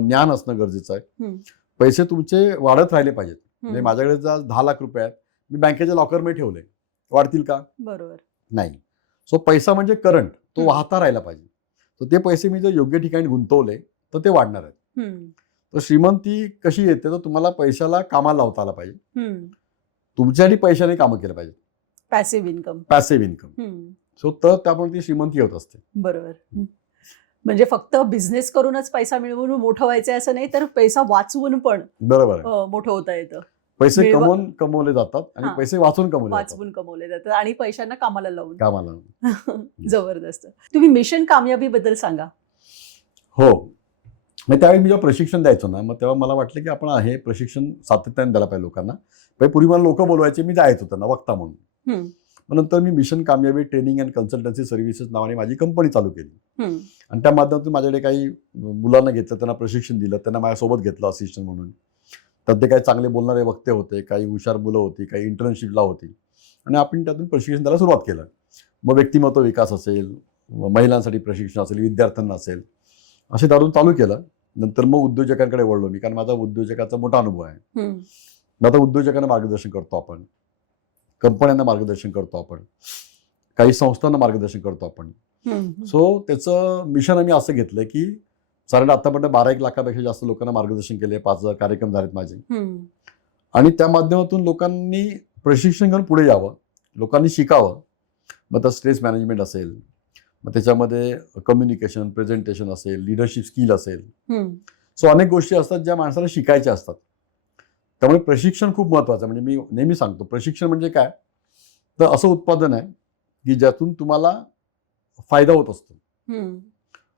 ज्ञान असणं गरजेचं आहे. पैसे तुमचे वाढत राहिले पाहिजेत. म्हणजे माझ्याकडे जर 10 लाख रुपये आहेत, मी बँकेच्या लॉकरमध्ये ठेवले, वाढतील का? बरोबर नाही. सो पैसा म्हणजे करंट, तो वाहता राहिला पाहिजे. तर ते पैसे मी जर योग्य ठिकाणी गुंतवले तर ते वाढणार आहेत. तर श्रीमंती कशी येते, तर तुम्हाला पैशाला कामाला लावता आला पाहिजे. तुमच्यासाठी पैशाने कामं केलं पाहिजे. Passive income. सो तर त्यामुळे ती श्रीमंती होत असते. बरोबर. म्हणजे फक्त बिझनेस करूनच पैसा मिळवून मोठं व्हायचं असं नाही, तर पैसा वाचवून पण बरोबर मोठं होता येतं. पैसे कमवले जातात आणि पैसे वाचून कमवले जातात आणि पैशांना कामाला लावून. जबरदस्त. तुम्ही मिशन कामयाबी बद्दल सांगा. हो, मग त्यावेळी मी जेव्हा प्रशिक्षण द्यायचो ना, मग तेव्हा मला वाटलं की आपण हे प्रशिक्षण सातत्याने द्यायला पाहिजे लोकांना. पूर्वी मला लोक बोलवायचे, मी जायचो त्यांना वक्ता म्हणून. मग नंतर मी मिशन कामयाबी ट्रेनिंग अँड कन्सल्टन्सी सर्व्हिसेस नावाने माझी कंपनी चालू केली. आणि त्या माध्यमातून माझ्याकडे काही मुलांना घेतलं, त्यांना प्रशिक्षण दिलं, त्यांना माझ्यासोबत घेतलं असिस्टंट म्हणून. तर ते काही चांगले बोलणारे वक्ते होते, काही हुशार मुलं होती, काही इंटर्नशिपला होती, आणि आपण त्यातून प्रशिक्षण द्यायला सुरुवात केलं. मग व्यक्तिमत्व विकास असेल, महिलांसाठी प्रशिक्षण असेल, विद्यार्थ्यांना असेल, असे दारून चालू केलं. नंतर मग उद्योजकांकडे वळलो मी, कारण माझा उद्योजकाचा मोठा अनुभव आहे. मग आता उद्योजकांना मार्गदर्शन करतो आपण, कंपन्यांना मार्गदर्शन करतो आपण, काही संस्थांना मार्गदर्शन करतो आपण. सो त्याचं मिशन आम्ही असं घेतलं की साधारण आतापर्यंत 12-1 लाखापेक्षा जास्त लोकांना मार्गदर्शन केले, 5,000 कार्यक्रम झालेत माझे. आणि त्या माध्यमातून लोकांनी प्रशिक्षण घेऊन पुढे यावं, लोकांनी शिकावं. मग तर स्ट्रेस मॅनेजमेंट असेल, मग त्याच्यामध्ये कम्युनिकेशन, प्रेझेंटेशन असेल, लिडरशिप स्किल असेल. सो अनेक गोष्टी असतात ज्या माणसाला शिकायच्या असतात. त्यामुळे प्रशिक्षण खूप महत्त्वाचं आहे. म्हणजे मी नेहमी सांगतो, प्रशिक्षण म्हणजे काय, तर असं उत्पादन आहे की ज्यातून तुम्हाला फायदा होत असतो.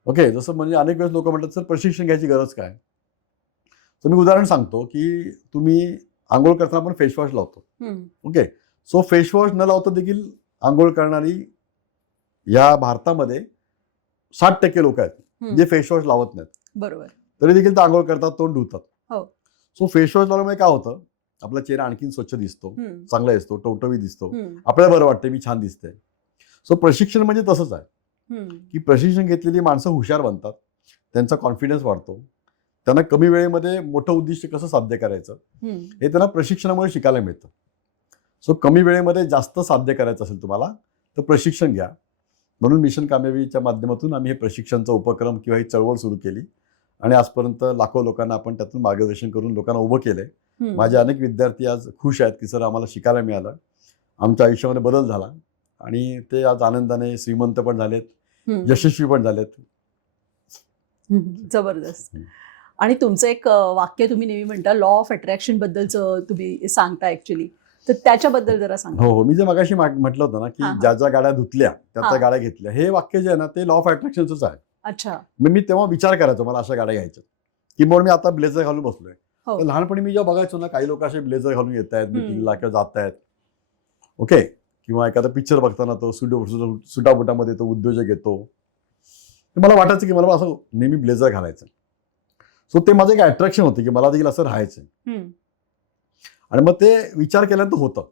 ओके, जसं म्हणजे अनेक वेळेस लोक म्हणतात सर प्रशिक्षण घ्यायची गरज काय. तर मी उदाहरण सांगतो की तुम्ही आंघोळ करताना आपण फेसवॉश लावतो. ओके, सो फेसवॉश न लावता देखील आंघोळ करणारी या भारतामध्ये 60% लोक आहेत जे फेसवॉश लावत नाहीत. बरोबर. तरी देखील ते आंघोळ करतात, तोंड धुतात. सो फेसवॉश लावल्यामुळे काय होतं, आपला चेहरा आणखीन स्वच्छ दिसतो, चांगला दिसतो, टवटवी दिसतो, आपल्याला बरं वाटतं, मी छान दिसते. सो प्रशिक्षण म्हणजे तसंच आहे की प्रशिक्षण घेतलेली माणसं हुशार बनतात, त्यांचा कॉन्फिडन्स वाढतो, त्यांना कमी वेळेमध्ये मोठं उद्दिष्ट कसं साध्य करायचं हे त्यांना प्रशिक्षणामुळे शिकायला मिळतं. सो कमी वेळेमध्ये जास्त साध्य करायचं असेल तुम्हाला तर प्रशिक्षण घ्या. म्हणून मिशन कामयाबीच्या माध्यमातून आम्ही हे प्रशिक्षणचा उपक्रम किंवा ही चळवळ सुरू केली आणि आजपर्यंत लाखो लोकांना आपण त्यातून मार्गदर्शन करून लोकांना उभं केलंय. माझे अनेक विद्यार्थी आज खुश आहेत की सर आम्हाला शिकायला मिळालं, आमच्या आयुष्यामध्ये बदल झाला, आणि ते आज आनंदाने श्रीमंत पण झालेत, यशस्वी पण झालेत. जबरदस्त. आणि तुमचं एक वाक्य तुम्ही नेहमी म्हणता, लॉ ऑफ अट्रॅक्शन बद्दलचं तुम्ही सांगता ऍक्च्युली, तर त्याच्याबद्दल जरा सांगा. हो, मी जे मगाशी म्हटलं होतं ना की ज्या ज्या गाड्या धुतल्या त्या गाड्या घेतल्या, हे वाक्य जे आहे ना ते लॉ ऑफ अट्रॅक्शनच आहे. अच्छा. मी तेव्हा विचार करायचो मला अशा गाड्या घ्यायच्या, किंवा मी आता ब्लेझर घालून बसलोय. तर लहानपणी मी जेव्हा बघायचो ना, काही लोक असे ब्लेझर घालून येत आहेत मिटिंगला किंवा जात आहेत. ओके, किंवा एखादा पिक्चर बघताना तो सुटाबुटामध्ये तो उद्योजक येतो. मला वाटायचं की मला असं नेहमी ब्लेझर घालायचं. सो ते माझं एक अट्रॅक्शन होतं की मला देखील असं राहायचं. आणि मग ते विचार केल्यानंतर होतं.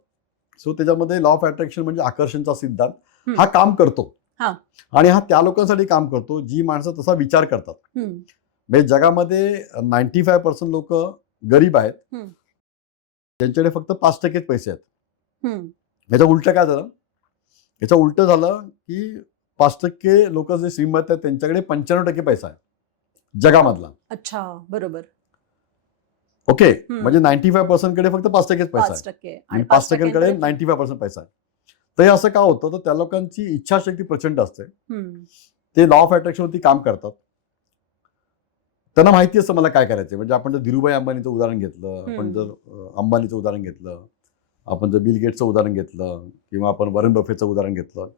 सो त्याच्यामध्ये लॉ ऑफ अट्रॅक्शन म्हणजे आकर्षणचा सिद्धांत हा काम करतो. आणि हा त्या लोकांसाठी काम करतो जी माणसं तसा विचार करतात. म्हणजे जगामध्ये 95% लोक गरीब आहेत, त्यांच्याकडे फक्त 5% पैसे आहेत. याच्या उलट काय झालं? याच्या उलट झालं की 5% लोक जे श्रीमंत आहेत त्यांच्याकडे 95% पैसा आहे जगामधला. अच्छा, बरोबर. ओके, म्हणजे 95% कडे फक्त 5% पैसा आहे आणि 5% कडे 95% पैसा आहे. तर हे असं का होतं? तर त्या लोकांची इच्छाशक्ती प्रचंड असते. ते लॉ ऑफ अट्रॅक्शन वरती काम करतात. त्यांना माहिती असतं मला काय करायचं. म्हणजे आपण जर धीरूभाई अंबानीचं उदाहरण घेतलं, आपण जर अंबानीचं उदाहरण घेतलं, आपण जर बिल गेट्सचं उदाहरण घेतलं किंवा आपण वॉरेन बफेटचं उदाहरण घेतलं,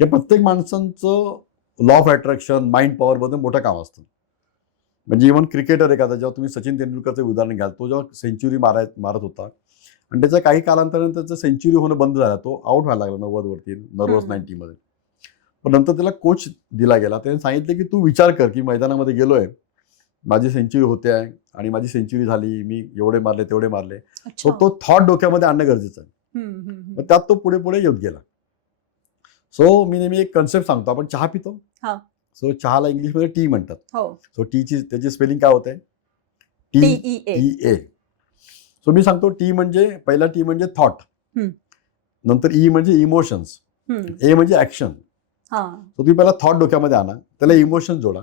हे प्रत्येक माणसांचं law of attraction, mind power बद्दल मोठं काम असतं. म्हणजे इव्हन क्रिकेटर एखादा, जेव्हा तुम्ही सचिन तेंडुलकरचं उदाहरण घ्याल, तो जेव्हा सेंचुरी मारत होता आणि त्याच्या काही कालांतराने त्याचं सेंचुरी होणं बंद झालं, तो आउट व्हायला लागला 90 वरती, नर्वस 90 मध्ये. पण नंतर त्याला कोच दिला गेला. त्याने सांगितले की तू विचार कर की मैदानामध्ये गेलोय, माझी सेंचुरी होते आहे आणि माझी सेंचुरी झाली, मी एवढे मारले तेवढे मारले. तो थॉट डोक्यामध्ये आणणं गरजेचं आहे. मग त्यात तो पुढे पुढे येत गेला. सो मी नेहमी एक कन्सेप्ट सांगतो. आपण चहा पितो, सो चहाला इंग्लिशमध्ये टी म्हणतात. सो टीची त्याची स्पेलिंग काय होते? TEA. सो मी सांगतो टी म्हणजे, पहिला टी म्हणजे थॉट, नंतर ई म्हणजे इमोशन्स, ए म्हणजे ऍक्शन. सो तुम्ही पहिला थॉट डोक्यामध्ये आणा, त्याला इमोशन जोडा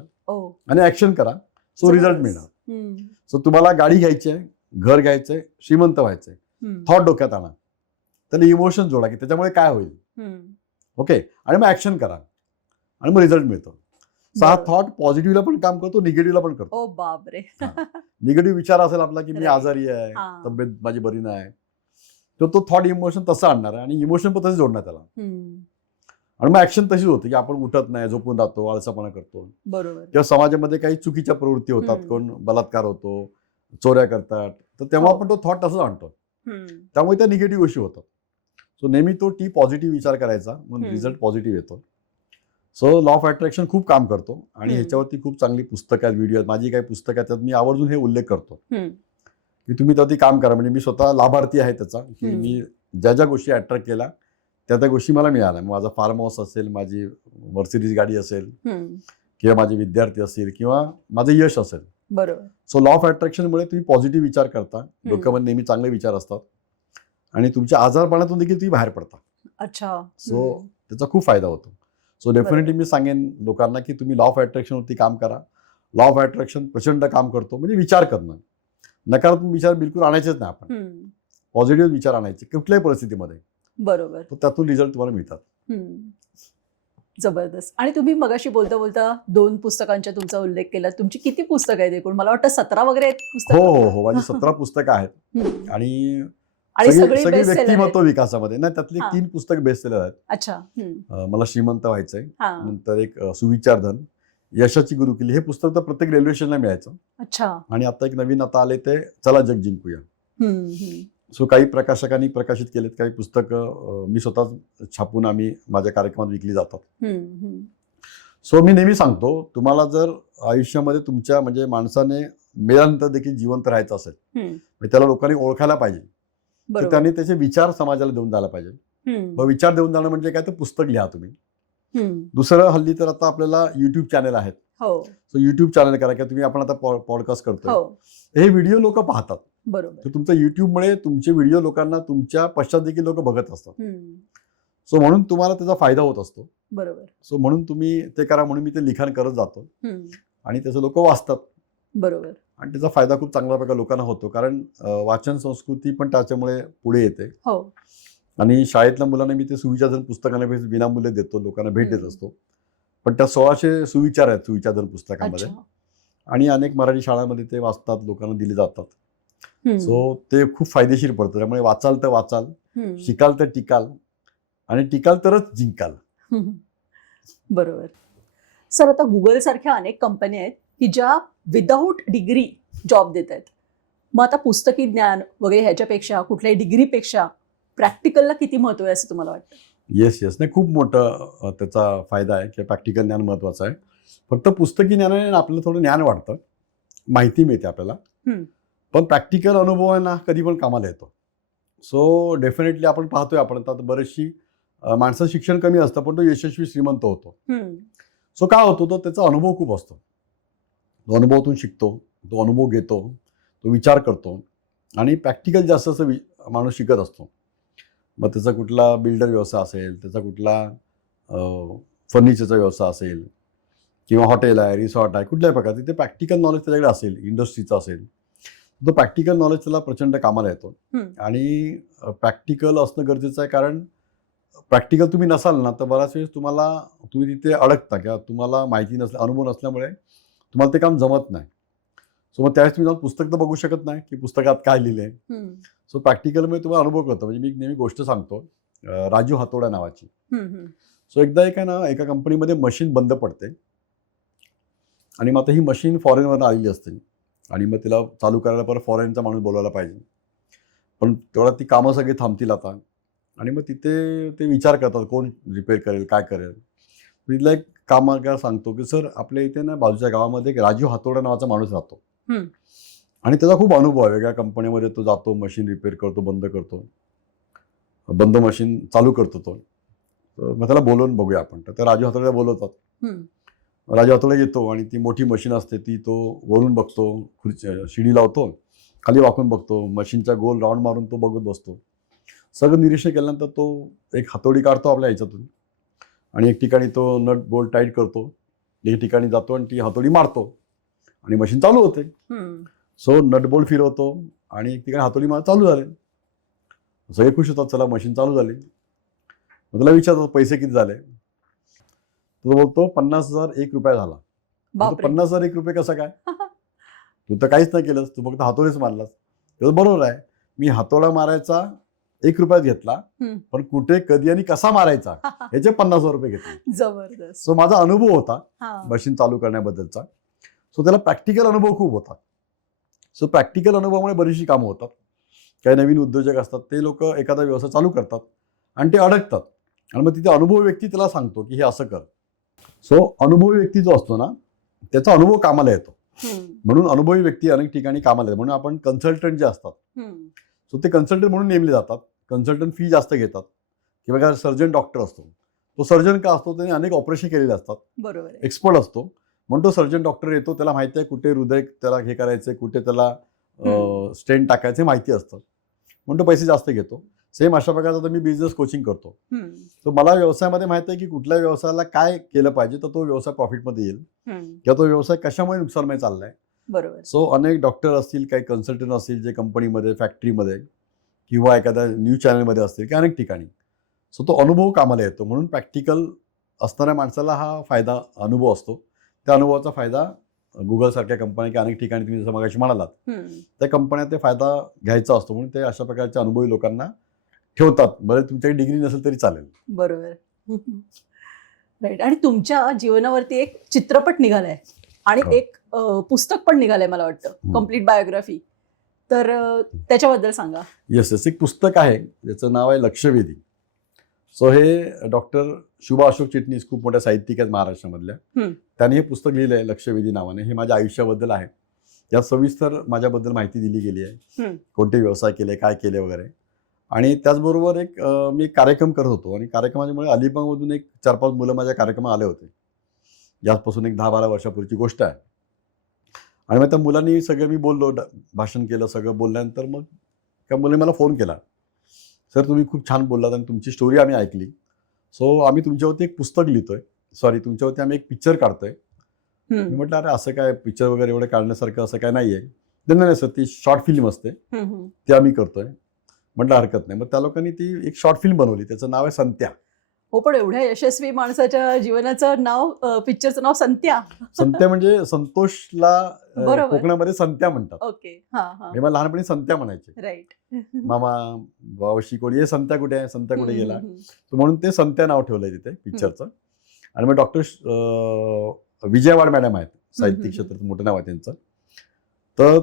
आणि ऍक्शन करा, सो रिझल्ट मिळणार. सो तुम्हाला गाडी घ्यायची आहे, घर घ्यायचंय, श्रीमंत व्हायचंय, थॉट डोक्यात आणा, त्याला इमोशन जोडा की त्याच्यामुळे काय होईल. ओके, आणि मग ऍक्शन करा आणि मग रिझल्ट मिळतो. सो हा थॉट पॉझिटिव्हला पण काम करतो, निगेटिव्हला पण करतो. बापरे. निगेटिव्ह विचार असेल आपला की मी आजारी आहे, तब्येत माझी बरी नाही, तर तो थॉट इमोशन तसं आणणार आहे आणि इमोशन पण तसं जोडणार त्याला. आणि मग ऍक्शन तशीच होते की आपण उठत नाही, झोपून जातो, आळसापणा करतो. बरोबर. किंवा समाजामध्ये काही चुकीच्या प्रवृत्ती होतात, कोण बलात्कार होतो, चोऱ्या करतात, तर तेव्हा आपण तो थॉट तसंच आणतो. त्यामुळे त्या निगेटिव्ह गोष्टी होतात. सो नेहमी तो टी पॉझिटिव्ह विचार करायचा, मग रिझल्ट पॉझिटिव्ह येतो. सो लॉ ऑफ अट्रॅक्शन खूप काम करतो आणि ह्याच्यावरती खूप चांगली पुस्तकं आहेत, व्हिडिओ आहेत. माझी काही पुस्तकं आहेत, त्यात मी आवर्जून हे उल्लेख करतो की तुम्ही त्यावरती काम करा. म्हणजे मी स्वतः लाभार्थी आहे त्याचा, की मी ज्या ज्या गोष्टी अट्रॅक्ट केल्या त्या गोष्टी मला मिळाल्या. माझा फार्म हाऊस असेल, माझी मर्सिडीज गाडी असेल, किंवा माझे विद्यार्थी असतील, किंवा माझं यश असेल. बरोबर. सो लॉ ऑफ अट्रॅक्शनमुळे तुम्ही पॉझिटिव्ह विचार करता, डोक्यामध्ये नेहमी चांगले विचार असतात आणि तुमच्या आजारपणातून देखील तुम्ही बाहेर पडता. अच्छा. सो त्याचा खूप फायदा होतो. सो डेफिनेटली मी सांगेन लोकांना की तुम्ही लॉ ऑफ अट्रॅक्शनवरती काम करा. लॉ ऑफ अट्रॅक्शन प्रचंड काम करतो. म्हणजे विचार करणं, नकारात्मक विचार बिलकुल आणायचेच नाही. आपण पॉझिटिव्ह विचार आणायचे कुठल्याही परिस्थितीमध्ये. बरोबर. त्यातून रिझल्ट तुम्हाला मिळतात. जबरदस्त. आणि तुम्ही मगाशी बोलता बोलता 2 पुस्तकांचा तुमचा उल्लेख केला. तुमची किती पुस्तकं आहेत एकूण? मला वाटतं 17 वगैरे आहेत पुस्तकं. हो, माझी 17 पुस्तकं आहेत आणि सगळी व्यक्तिमत्व विकासामध्ये. नाही, त्यातली 3 पुस्तक बेस्ट सेलर आहेत. अच्छा. मला श्रीमंत व्हायचंय, नंतर एक सुविचार धन, यशाची गुरुकिल्ली. हे पुस्तक तर प्रत्येक रेल्वे स्टेशनला मिळायचं. अच्छा. आणि आता एक नवीन आता आले ते चला जग जिंकूया. सो काही प्रकाशकांनी प्रकाशित केलेत, काही पुस्तकं मी स्वतः छापून आम्ही माझ्या कार्यक्रमात विकली जातात. सो मी नेहमी सांगतो, तुम्हाला जर आयुष्यामध्ये तुमच्या म्हणजे माणसाने मेल्यानंतर देखील जिवंत राहायचं असेल, त्याला लोकांनी ओळखायला पाहिजे, तर त्यांनी त्याचे विचार समाजाला देऊन द्यायला पाहिजे. मग विचार देऊन जाणं म्हणजे काय, तर पुस्तक लिहा तुम्ही. दुसरं, हल्ली तर आता आपल्याला युट्यूब चॅनल आहेत. सो युट्यूब चॅनल करा, किंवा तुम्ही आपण आता पॉडकास्ट करतोय, हे व्हिडिओ लोक पाहतात. बरोबर. तर तुमचं युट्यूबमुळे तुमचे व्हिडिओ लोकांना तुमच्या पश्चात देखील लोक बघत असतात. सो म्हणून तुम्हाला त्याचा फायदा होत असतो. बरोबर. सो म्हणून तुम्ही ते करा, म्हणून मी ते लिखाण करत जातो आणि त्याचं लोक वाचतात. बरोबर. आणि त्याचा फायदा खूप चांगल्या प्रकारे लोकांना होतो, कारण वाचन संस्कृती पण त्याच्यामुळे पुढे येते. आणि शाळेतल्या मुलांना मी ते सुविचारधन पुस्तकांना विनामूल्य देतो, लोकांना भेट देत असतो. पण त्या 1600 सुविचार आहेत सुविचारधन पुस्तकामध्ये, आणि अनेक मराठी शाळांमध्ये ते वाचतात, लोकांना दिले जातात. सो ते खूप फायदेशीर पडतं. त्यामुळे वाचाल तर वाचाल, शिकाल तर टिकाल, आणि टिकाल तरच जिंकाल. बरोबर. सर, आता गुगल सारख्या अनेक कंपन्या आहेत की ज्या विदाऊट डिग्री जॉब देत आहेत. मग आता पुस्तकी ज्ञान वगैरे ह्याच्यापेक्षा, कुठल्याही डिग्रीपेक्षा प्रॅक्टिकलला किती महत्व आहे असं तुम्हाला वाटतं? येस, नाही, खूप मोठं त्याचा फायदा आहे की प्रॅक्टिकल ज्ञान महत्वाचं आहे. फक्त पुस्तकी ज्ञानाने आपल्याला थोडं ज्ञान वाढतं, माहिती मिळते आपल्याला. हम्म. पण प्रॅक्टिकल अनुभव आहे ना कधी पण कामाला येतो. सो डेफिनेटली आपण पाहतोय, आपण आता बरेचशी माणसं शिक्षण कमी असतं पण तो यशस्वी श्रीमंत होतो. हम्म. सो काय होतो, तो त्याचा अनुभव खूप असतो. तो अनुभवातून शिकतो, तो अनुभव घेतो, तो विचार करतो आणि प्रॅक्टिकल जास्त असं माणूस शिकत असतो. मग त्याचा कुठला बिल्डर व्यवसाय असेल, त्याचा कुठला फर्निचरचा व्यवसाय असेल किंवा हॉटेल आहे, रिसॉर्ट आहे, कुठल्याही प्रकारचे ते प्रॅक्टिकल नॉलेज त्याच्याकडे असेल, इंडस्ट्रीचं असेल, तो प्रॅक्टिकल नॉलेज त्याला प्रचंड कामाला येतो. आणि प्रॅक्टिकल असणं गरजेचं आहे, कारण प्रॅक्टिकल तुम्ही नसाल ना तर बऱ्याच वेळेस तुम्ही तिथे अडकता किंवा तुम्हाला माहिती अनुभव नसल्यामुळे तुम्हाला ते काम जमत नाही. सो मग त्यावेळेस तुम्ही जाऊन पुस्तक तर बघू शकत नाही की पुस्तकात काय लिहिलंय. सो प्रॅक्टिकलमध्ये तुम्हाला अनुभव कळतो. म्हणजे मी नेहमी गोष्ट सांगतो, राजू हातोडा नावाची. सो एकदा एका कंपनीमध्ये मशीन बंद पडते आणि मग आता ही मशीन फॉरेनवरून आलेली असते आणि मग तिला चालू करायला परत फॉरेनचा माणूस बोलवायला पाहिजे. पण तेवढा ती कामं सगळी थांबतील आता. आणि मग तिथे ते विचार करतात कोण रिपेअर करेल, काय करेल. तिथला एक कामगार सांगतो की सर आपल्या इथे ना बाजूच्या गावामध्ये एक राजू हातोडा नावाचा माणूस राहतो आणि त्याचा खूप अनुभव आहे. वेगळ्या कंपनीमध्ये तो जातो, मशीन रिपेअर करतो, बंद करतो, बंद मशीन चालू करतो तो. तर मग त्याला बोलवून बघूया आपण. तर त्या राजू हातोड्याला बोलवतात. राजू हातोडा येतो आणि ती मोठी मशीन असते ती तो वरून बघतो, शिडी लावतो, खाली वाकून बघतो, मशीनचा गोल राऊंड मारून तो बघत बसतो. सगळं निरीक्षण केल्यानंतर तो एक हातोडी काढतो आपल्या ह्याच्यातून आणि एक ठिकाणी तो नट बोल्ट टाईट करतो, एक ठिकाणी जातो आणि ती हातोडी मारतो आणि मशीन चालू होते. सो नट बोल्ट फिरवतो आणि एक ठिकाणी हातोडी चालू झाले. सगळे खुश होतात, चला मशीन चालू झाली. मग त्याला विचारतात पैसे किती झाले. तो बोलतो 50,001 रुपया झाला. 50,001 रुपये कसा काय? तू तर काहीच नाही केलंस, तू फक्त हातोडीच मारलास. बरोबर आहे, मी हातोडा मारायचा 1 रुपयात घेतला, पण कुठे, कधी आणि कसा मारायचा ह्याचे 50,000 रुपये घेतले. जबरदस्त. सो माझा अनुभव होता मशीन चालू करण्याबद्दलचा. सो त्याला प्रॅक्टिकल अनुभव खूप होता. सो प्रॅक्टिकल अनुभवामुळे बरीचशी कामं होतात. काही नवीन उद्योजक असतात, ते लोक एखादा व्यवसाय चालू करतात आणि ते अडकतात आणि मग तिथे अनुभवी व्यक्ती त्याला सांगतो की हे असं कर. सो अनुभवी व्यक्ती जो असतो ना त्याचा अनुभव कामाला येतो. म्हणून अनुभवी व्यक्ती अनेक ठिकाणी कामाला येतात. म्हणून आपण कन्सल्टंट जे असतात, सो ते कन्सल्टंट म्हणून नेमले जातात. कन्सल्टंट फी जास्त घेतात. किंवा काय सर्जन डॉक्टर असतो, तो सर्जन का असतो, त्याने अनेक ऑपरेशन केलेले असतात, बरोबर, एक्सपर्ट असतो. म्हणून तो सर्जन डॉक्टर येतो, त्याला माहिती आहे कुठे हृदय त्याला हे करायचं, कुठे त्याला स्टेंट टाकायचे माहिती असतं, म्हणून तो पैसे जास्त घेतो. सेम अशा प्रकारचा तर मी बिझनेस कोचिंग करतो. तर मला व्यवसायामध्ये माहिती आहे की कुठल्या व्यवसायाला काय केलं पाहिजे तर तो व्यवसाय प्रॉफिटमध्ये येईल किंवा तो व्यवसाय कशामुळे नुकसानमध्ये चाललाय. बरोबर. सो अनेक डॉक्टर असतील, काही कन्सल्टंट असतील जे कंपनीमध्ये, फॅक्टरीमध्ये किंवा एखाद्या न्यूज चॅनलमध्ये असतील किंवा अनेक ठिकाणी. सो तो अनुभव कामाला येतो. म्हणून प्रॅक्टिकल असणाऱ्या माणसाला हा फायदा अनुभव असतो. त्या अनुभवाचा फायदा गुगलसारख्या कंपन्या किंवा अनेक ठिकाणी तुम्ही जसं मगाशी म्हणालात त्या कंपन्या ते फायदा घ्यायचा असतो. म्हणून ते अशा प्रकारच्या अनुभवी लोकांना ठेवतात. बरं तुमच्याकडे डिग्री नसेल तरी चालेल. बरोबर. राईट. आणि तुमच्या जीवनावरती एक चित्रपट निघालाय आणि एक पुस्तक पण निघालंय मला वाटतं, कम्प्लीट बायोग्राफी. तर त्याच्याबद्दल सांगा. येस, एक पुस्तक आहे ज्याचं नाव आहे लक्षवेधी. सो हे डॉक्टर शुभा अशोक चिटणीस, खूप मोठ्या साहित्यिक आहेत महाराष्ट्रामधल्या, त्यांनी हे पुस्तक लिहिलं आहे लक्षवेधी नावाने. हे माझ्या आयुष्याबद्दल आहे. यात सविस्तर माझ्याबद्दल माहिती दिली गेली आहे, कोणते व्यवसाय केले, काय केले वगैरे. आणि त्याचबरोबर मी एक कार्यक्रम करत होतो आणि कार्यक्रमामुळे अलिबागमधून एक 4-5 मुलं माझ्या कार्यक्रमात आले होते. यापासून एक 10-12 वर्षापूर्वीची गोष्ट आहे. आणि मग त्या मुलांनी सगळं मी बोललो, भाषण केलं, सगळं बोलल्यानंतर मग त्या मुलांनी मला फोन केला, सर तुम्ही खूप छान बोललात आणि तुमची स्टोरी आम्ही ऐकली. सो आम्ही तुमच्यावरती एक पुस्तक लिहितोय, तुमच्यावरती आम्ही एक पिक्चर काढतोय. मी म्हटलं अरे असं काय, पिक्चर वगैरे एवढं काढण्यासारखं असं काय नाही आहे. नाही सर, ती शॉर्ट फिल्म असते, ते आम्ही करतोय. म्हटलं हरकत नाही. मग त्या लोकांनी ती एक शॉर्ट फिल्म बनवली, त्याचं नाव आहे संत्या. हो, पण एवढ्या यशस्वी माणसाच्या जीवनाचं नाव, पिक्चरचं नाव संत्या. संत्या म्हणजे संतोषला कोकणामध्ये संत्या म्हणतात. ओके. मला लहानपणी संत्या म्हणायचे. राईट. मामा बावशी कोणी, संत्या कुठे आहे, संत्या कुठे गेला, म्हणून ते संत्या नाव ठेवलंय तिथे पिक्चरचं. आणि मग डॉक्टर विजयवाड मॅडम आहेत, साहित्य क्षेत्रात मोठं नाव आहे त्यांचं. तर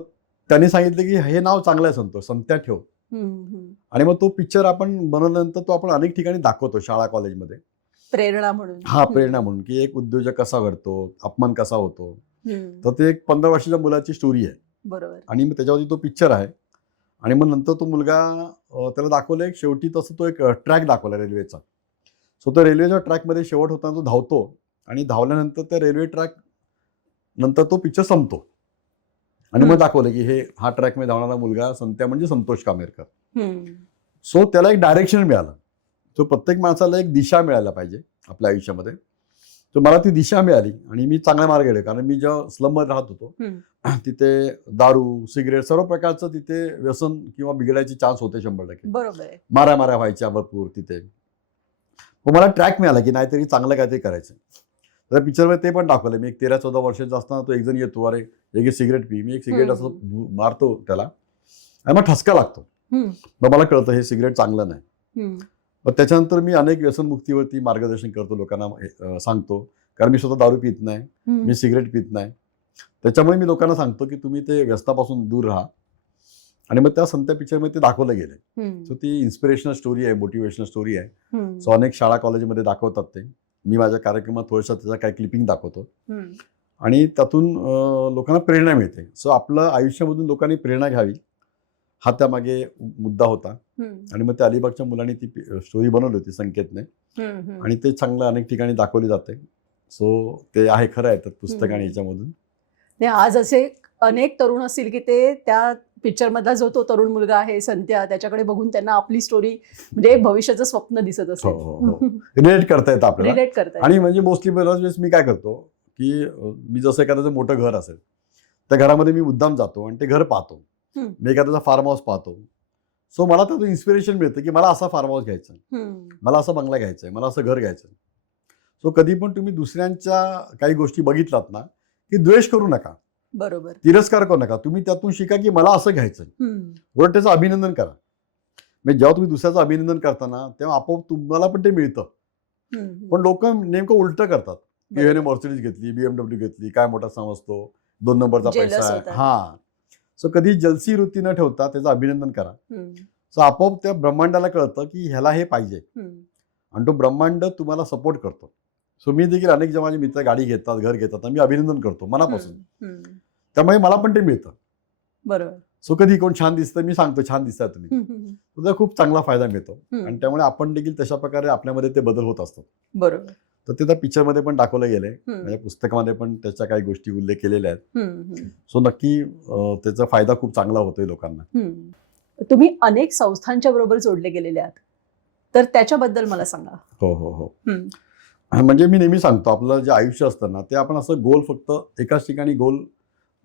त्यांनी सांगितलं की हे नाव चांगलं आहे संतोष, संत्या ठेव. आणि मग तो पिक्चर आपण बनवल्यानंतर तो आपण अनेक ठिकाणी दाखवतो, शाळा कॉलेजमध्ये. प्रेरणा म्हणून. हा प्रेरणा म्हणून की एक उद्योजक कसा घडतो, अपमान कसा होतो. हम्म. तर ते एक 15 वर्षाच्या मुलाची स्टोरी आहे बरोबर. आणि मग त्याच्यावरती तो पिक्चर आहे. आणि मग नंतर तो मुलगा त्याला दाखवलं एक शेवटी तसं तो एक ट्रॅक दाखवला रेल्वेचा. सो तो रेल्वेच्या ट्रॅकमध्ये शेवट होताना तो धावतो आणि धावल्यानंतर त्या रेल्वे ट्रॅक नंतर तो पिक्चर संपतो आणि मग दाखवलं की हा ट्रॅकमध्ये धावणारा मुलगा संत्या म्हणजे संतोष कामेरकर. हम्म. सो त्याला एक डायरेक्शन मिळालं. तो प्रत्येक माणसाला एक दिशा मिळायला पाहिजे आपल्या आयुष्यामध्ये. तर मला ती दिशा मिळाली आणि मी चांगल्या मार्गे गेले. कारण मी जेव्हा स्लममध्ये राहत होतो तिथे दारू, सिगरेट सर्व प्रकारचं तिथे व्यसन किंवा बिघडायचे चान्स होते 100%. बरोबर आहे. माऱ्या व्हायच्या भरपूर तिथे. मग मला ट्रॅक मिळाला की नाहीतरी चांगलं काहीतरी करायचं. तर पिक्चरमध्ये ते पण दाखवलं. मी एक 13-14 वर्षाचा असताना तो एक जण येतो, अरे एक सिगरेट पी. मी एक सिगरेट असं मारतो त्याला आणि मग ठसका लागतो. मग मला कळतं हे सिगरेट चांगलं नाही. मग त्याच्यानंतर मी अनेक व्यसनमुक्तीवरती मार्गदर्शन करतो, लोकांना सांगतो. कारण मी स्वतः दारू पित नाही, मी सिगरेट पित नाही. त्याच्यामुळे मी लोकांना सांगतो की तुम्ही ते व्यसनापासून दूर राहा. आणि मग त्या संत्या पिक्चरमध्ये ते दाखवलं गेलंय. सो ती इन्स्पिरेशनल स्टोरी आहे, मोटिवेशनल स्टोरी आहे. सो अनेक शाळा कॉलेजमध्ये दाखवतात ते. मी माझ्या कार्यक्रमात थोडंसं त्याचा काही क्लिपिंग दाखवतो आणि त्यातून लोकांना प्रेरणा मिळते. सो आपलं आयुष्यामधून लोकांनी प्रेरणा घ्यावी हा त्यामागे मुद्दा होता. आणि मग त्या अलिबागच्या मुलांनी ती स्टोरी बनवली होती संकेतने आणि ते चांगलं अनेक ठिकाणी दाखवली जाते. सो ते आहे, खरं आहे तर पुस्तक आणि याच्यामधून. आज असे अनेक तरुण असतील की ते त्या पिक्चर मधला जो तो तरुण मुलगा आहे संत्या, त्याच्याकडे बघून त्यांना आपली स्टोरी म्हणजे एक भविष्याचं स्वप्न दिसत असेल. रिलेट करता येतं आपल्याला. रिलेट करता आणि म्हणजे मोस्टली बऱ्याच वेळेस मी काय करतो की मी जसं एखाद्याचं मोठं घर असेल त्या घरामध्ये मी मुद्दाम जातो आणि ते घर पाहतो. मी एखाद्याचा फार्म हाऊस पाहतो. सो मला त्यातून इन्स्पिरेशन मिळतं की मला असा फार्म हाऊस घ्यायचा आहे, मला असं बंगला घ्यायचा आहे, मला असं घर घ्यायचं. सो कधी पण तुम्ही दुसऱ्यांच्या काही गोष्टी बघितलात ना की द्वेष करू नका, बरोबर, तिरस्कार करू नका. तुम्ही त्यातून शिका की मला असं घ्यायचं. उलट त्याचं अभिनंदन करा. म्हणजे जेव्हा तुम्ही दुसऱ्याचं अभिनंदन करताना तेव्हा आपोआप तुम्हाला पण ते मिळतं. पण लोक नेमकं उलट करतात की ह्याने मर्सिडीज घेतली, BMW घेतली, काय मोठा समजतो, 2 नंबरचा पैसा आहे. हा. सो कधी जलसी वृत्ती न ठेवता त्याचं अभिनंदन करा. सो आपोआप त्या ब्रह्मांडाला कळतं की ह्याला हे पाहिजे आणि तो ब्रह्मांड तुम्हाला सपोर्ट करतो. सो मी देखील अनेक जे माझे मित्र गाडी घेतात, घर घेतात, मी अभिनंदन करतो मनापासून. त्यामुळे मला पण ते मिळतं. बरोबर. सो कधी कोण छान दिसतं मी सांगतो छान दिसताय तुम्ही, त्याचा खूप चांगला फायदा मिळतो आणि त्यामुळे आपण देखील तशा प्रकारे आपल्यामध्ये ते बदल होत असतात. बरोबर. तर ते त्या पिक्चरमध्ये पण दाखवलं गेलंय, माझ्या पुस्तकामध्ये पण त्याच्या काही गोष्टी उल्लेख केलेल्या आहेत. सो नक्की त्याचा फायदा खूप चांगला होतोय लोकांना. तुम्ही अनेक संस्थांच्या बरोबर जोडले गेलेले आहात, तर त्याच्याबद्दल मला सांगा. हो हो हो. म्हणजे मी नेहमी सांगतो आपलं जे आयुष्य असतं ना ते आपण असं गोल फक्त एकाच ठिकाणी गोल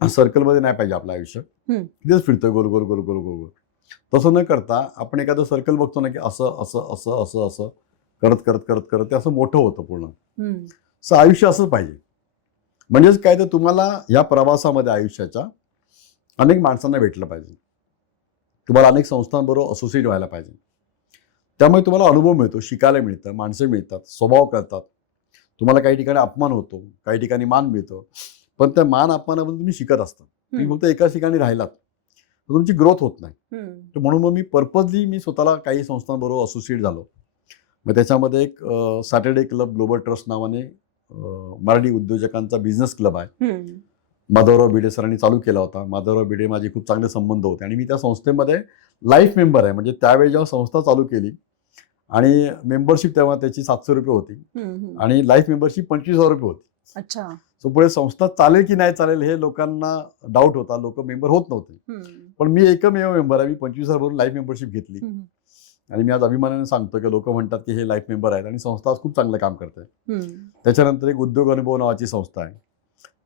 सर्कलमध्ये नाही पाहिजे. आपलं आयुष्य तिथेच फिरतोय गोल गोल गोल गोल गोल. तसं न करता आपण एखादं सर्कल बघतो ना की असं असं असं असं असं करत करत करत करत ते असं मोठं होतं पूर्ण. असं आयुष्य असंच पाहिजे. म्हणजेच काय तर तुम्हाला या प्रवासामध्ये आयुष्याच्या अनेक माणसांना भेटलं पाहिजे, तुम्हाला अनेक संस्थांबरोबर असोसिएट व्हायला पाहिजे. त्यामुळे तुम्हाला अनुभव मिळतो, शिकायला मिळतं, माणसं मिळतात, स्वभाव कळतात. तुम्हाला काही ठिकाणी अपमान होतो, काही ठिकाणी मान मिळतो, पण त्या मान अपमानामधून तुम्ही शिकत असता. तुम्ही फक्त एकाच ठिकाणी राहिलात तर तुमची ग्रोथ होत नाही. तर म्हणून मग मी पर्पजली मी स्वतःला काही संस्थांबरोबर असोसिएट झालो. मग त्याच्यामध्ये एक सॅटर्डे क्लब ग्लोबल ट्रस्ट नावाने मराठी उद्योजकांचा बिझनेस क्लब आहे. माधवराव भिडे सरांनी चालू केला होता. माधवराव भिडे माझे खूप चांगले संबंध होते आणि मी त्या संस्थेमध्ये लाईफ मेंबर आहे. म्हणजे त्यावेळी जेव्हा संस्था चालू केली आणि मेंबरशिप तेव्हा त्याची 700 रुपये होती आणि लाईफ मेंबरशिप 25,000 रुपये होती. अच्छा. सो पुढे संस्था चालेल की नाही चालेल हे लोकांना डाऊट होता, लोक मेंबर होत नव्हते. पण मी एकमेव मेंबर आहे. मी 25,000 भरून लाईफ मेंबरशिप घेतली आणि मी आज अभिमानाने सांगतो की लोक म्हणतात की हे लाईफ मेंबर आहेत आणि संस्था आज खूप चांगलं काम करते. त्याच्यानंतर एक उद्योग अनुभव नावाची संस्था आहे.